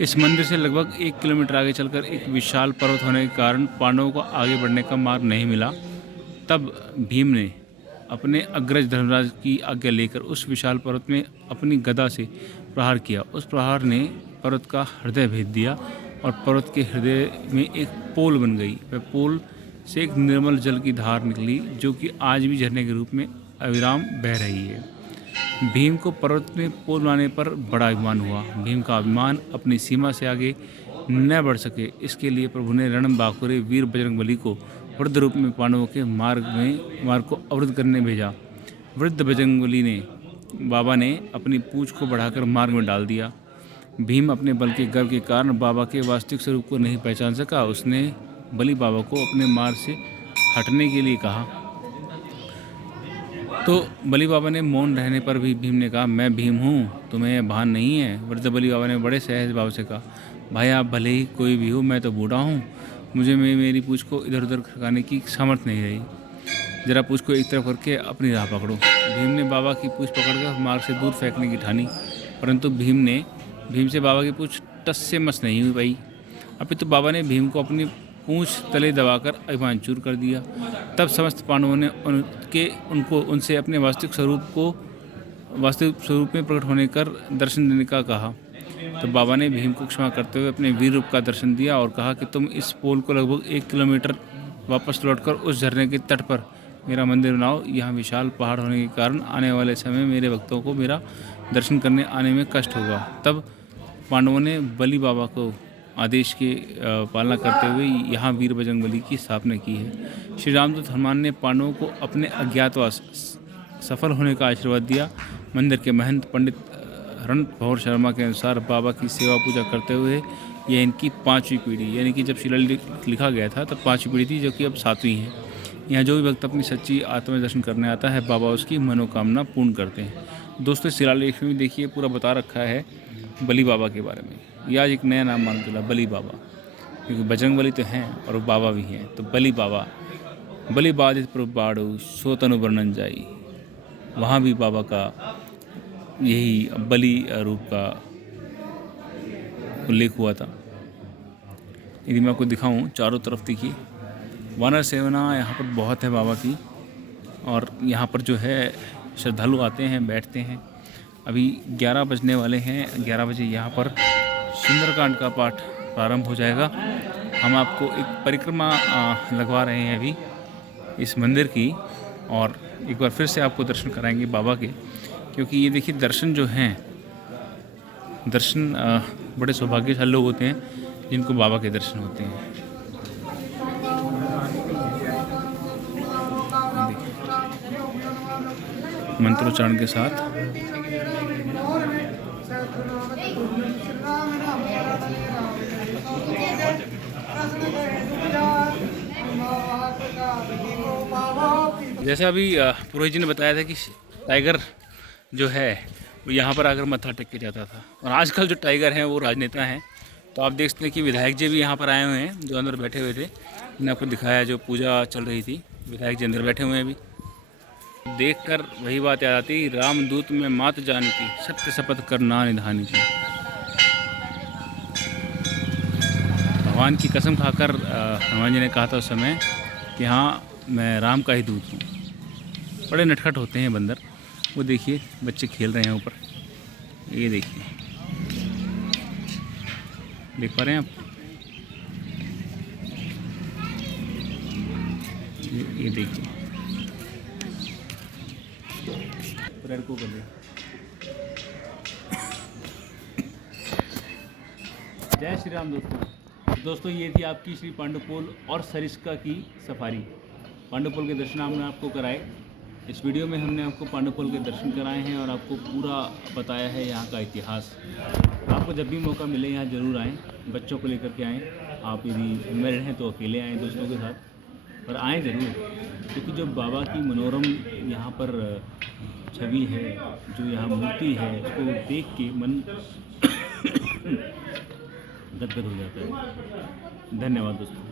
इस मंदिर से लगभग 1 किलोमीटर आगे चलकर एक विशाल पर्वत होने के कारण पांडवों को आगे बढ़ने का मार्ग नहीं मिला। तब भीम ने अपने अग्रज धर्मराज की आज्ञा लेकर उस विशाल पर्वत में अपनी गदा से प्रहार किया। उस प्रहार ने पर्वत का हृदय भेद दिया और पर्वत के हृदय में एक पोल बन गई। वह पोल से एक निर्मल जल की धार निकली जो कि आज भी झरने के रूप में अविराम बह रही है। भीम को पर्वत में पोल बनाने पर बड़ा अभिमान हुआ। भीम का अभिमान अपनी सीमा से आगे न बढ़ सके, इसके लिए प्रभु ने रणबांकुरे वीर बजरंगबली को वृद्ध रूप में पांडवों के मार्ग को अवरुद्ध करने भेजा। वृद्ध बजरंगबली ने बाबा ने अपनी पूंछ को बढ़ाकर मार्ग में डाल दिया। भीम अपने बल के गर्व के कारण बाबा के वास्तविक स्वरूप को नहीं पहचान सका। उसने बलि बाबा को अपने मार्ग से हटने के लिए कहा, तो बलि बाबा ने मौन रहने पर भी भीम ने कहा, मैं भीम हूँ, तुम्हें भान नहीं है। वृद्ध बलि बाबा ने बड़े सहज भाव से कहा, भाई आप भले ही कोई भी हो, मैं तो बूढ़ा हूँ, मुझे मेरी पूंछ को इधर उधर खड़काने की सामर्थ्य नहीं रही। ज़रा पूंछ को एक तरफ करके अपनी राह पकड़ो। भीम ने बाबा की पूंछ पकड़कर मार्ग से दूर फेंकने की ठानी, परंतु भीम से बाबा की पूंछ टस से मस नहीं हुई पाई। अभी तो बाबा ने भीम को अपनी पूंछ तले दबाकर अभिमान चूर कर दिया। तब समस्त पांडवों ने उनसे अपने वास्तविक स्वरूप में प्रकट होने कर दर्शन देने का कहा। तो बाबा ने भीम को क्षमा करते हुए अपने वीर रूप का दर्शन दिया और कहा कि तुम इस पोल को लगभग 1 किलोमीटर वापस लौटकर उस झरने के तट पर मेरा मंदिर बनाओ। यहाँ विशाल पहाड़ होने के कारण आने वाले समय मेरे भक्तों को मेरा दर्शन करने आने में कष्ट होगा। तब पांडवों ने बलि बाबा को आदेश की पालना करते हुए यहाँ वीर बजरंगबली की स्थापना की है। श्री रामदूत हनुमान ने पांडवों को अपने अज्ञातवास सफल होने का आशीर्वाद दिया। मंदिर के महंत पंडित रणभौर शर्मा के अनुसार बाबा की सेवा पूजा करते हुए यह इनकी 5वीं पीढ़ी, यानी कि जब शिलालेख लिखा गया था तब 5वीं पीढ़ी थी, जो कि अब 7वीं है। यहाँ जो भी भक्त अपनी सच्ची आत्मा दर्शन करने आता है, बाबा उसकी मनोकामना पूर्ण करते हैं। दोस्तों, शिलालेख में देखिए पूरा बता रखा है बलि बाबा के बारे में। यह आज एक नया नाम मान चला, बलि बाबा, क्योंकि बजरंगबली तो हैं और बाबा भी हैं। तो बलि बाबा बलि बाधित प्रबाड़ो सो तनु वर्णन जाई। वहाँ भी बाबा का यही बलि रूप का उल्लेख हुआ था। यदि मैं आपको दिखाऊं, चारों तरफ देखिए वानर सेवना यहाँ पर बहुत है बाबा की, और यहाँ पर जो है श्रद्धालु आते हैं, बैठते हैं। अभी 11 बजने वाले हैं, 11 बजे यहाँ पर सुंदरकांड का पाठ प्रारंभ हो जाएगा। हम आपको एक परिक्रमा लगवा रहे हैं अभी इस मंदिर की, और एक बार फिर से आपको दर्शन कराएंगे बाबा के, क्योंकि ये देखिए दर्शन जो हैं, दर्शन बड़े सौभाग्यशाली लोग होते हैं जिनको बाबा के दर्शन होते हैं। मंत्रोच्चारण के साथ जैसे अभी पुरोहित जी ने बताया था कि टाइगर जो है वो यहाँ पर आकर मत्था टेक के जाता था, और आजकल जो टाइगर हैं वो राजनेता हैं। तो आप देख सकते हैं कि विधायक जी भी यहाँ पर आए हुए हैं, जो अंदर बैठे हुए थे। मैंने आपको दिखाया जो पूजा चल रही थी, विधायक जी अंदर बैठे हुए हैं अभी। देखकर वही बात याद आती, रामदूत में मात जानकी, सत्य शपथ कर ना निधानी की। भगवान की कसम खाकर हनुमान जी ने कहा था उस समय कि हाँ मैं राम का ही दूत हूँ। बड़े नटखट होते हैं बंदर। वो देखिए बच्चे खेल रहे हैं ऊपर, ये देखिए, देख पा रहे हैं आप? ये देखिए, पैर को कर दे। जय श्री राम दोस्तों, ये थी आपकी श्री पांडुपोल और सरिस्का की सफारी। पांडुपोल के दर्शन हमने आपको कराए। इस वीडियो में हमने आपको पांडुपोल के दर्शन कराए हैं और आपको पूरा बताया है यहाँ का इतिहास। आपको जब भी मौका मिले यहाँ ज़रूर आएँ, बच्चों को लेकर के आएँ। आप यदि मैरिड हैं तो अकेले आएँ दोस्तों के साथ, पर आएँ ज़रूर, क्योंकि जो बाबा की मनोरम यहाँ पर छवि है, जो यहाँ मूर्ति है, उसको देख के मन गदगद हो जाता है। धन्यवाद दोस्तों।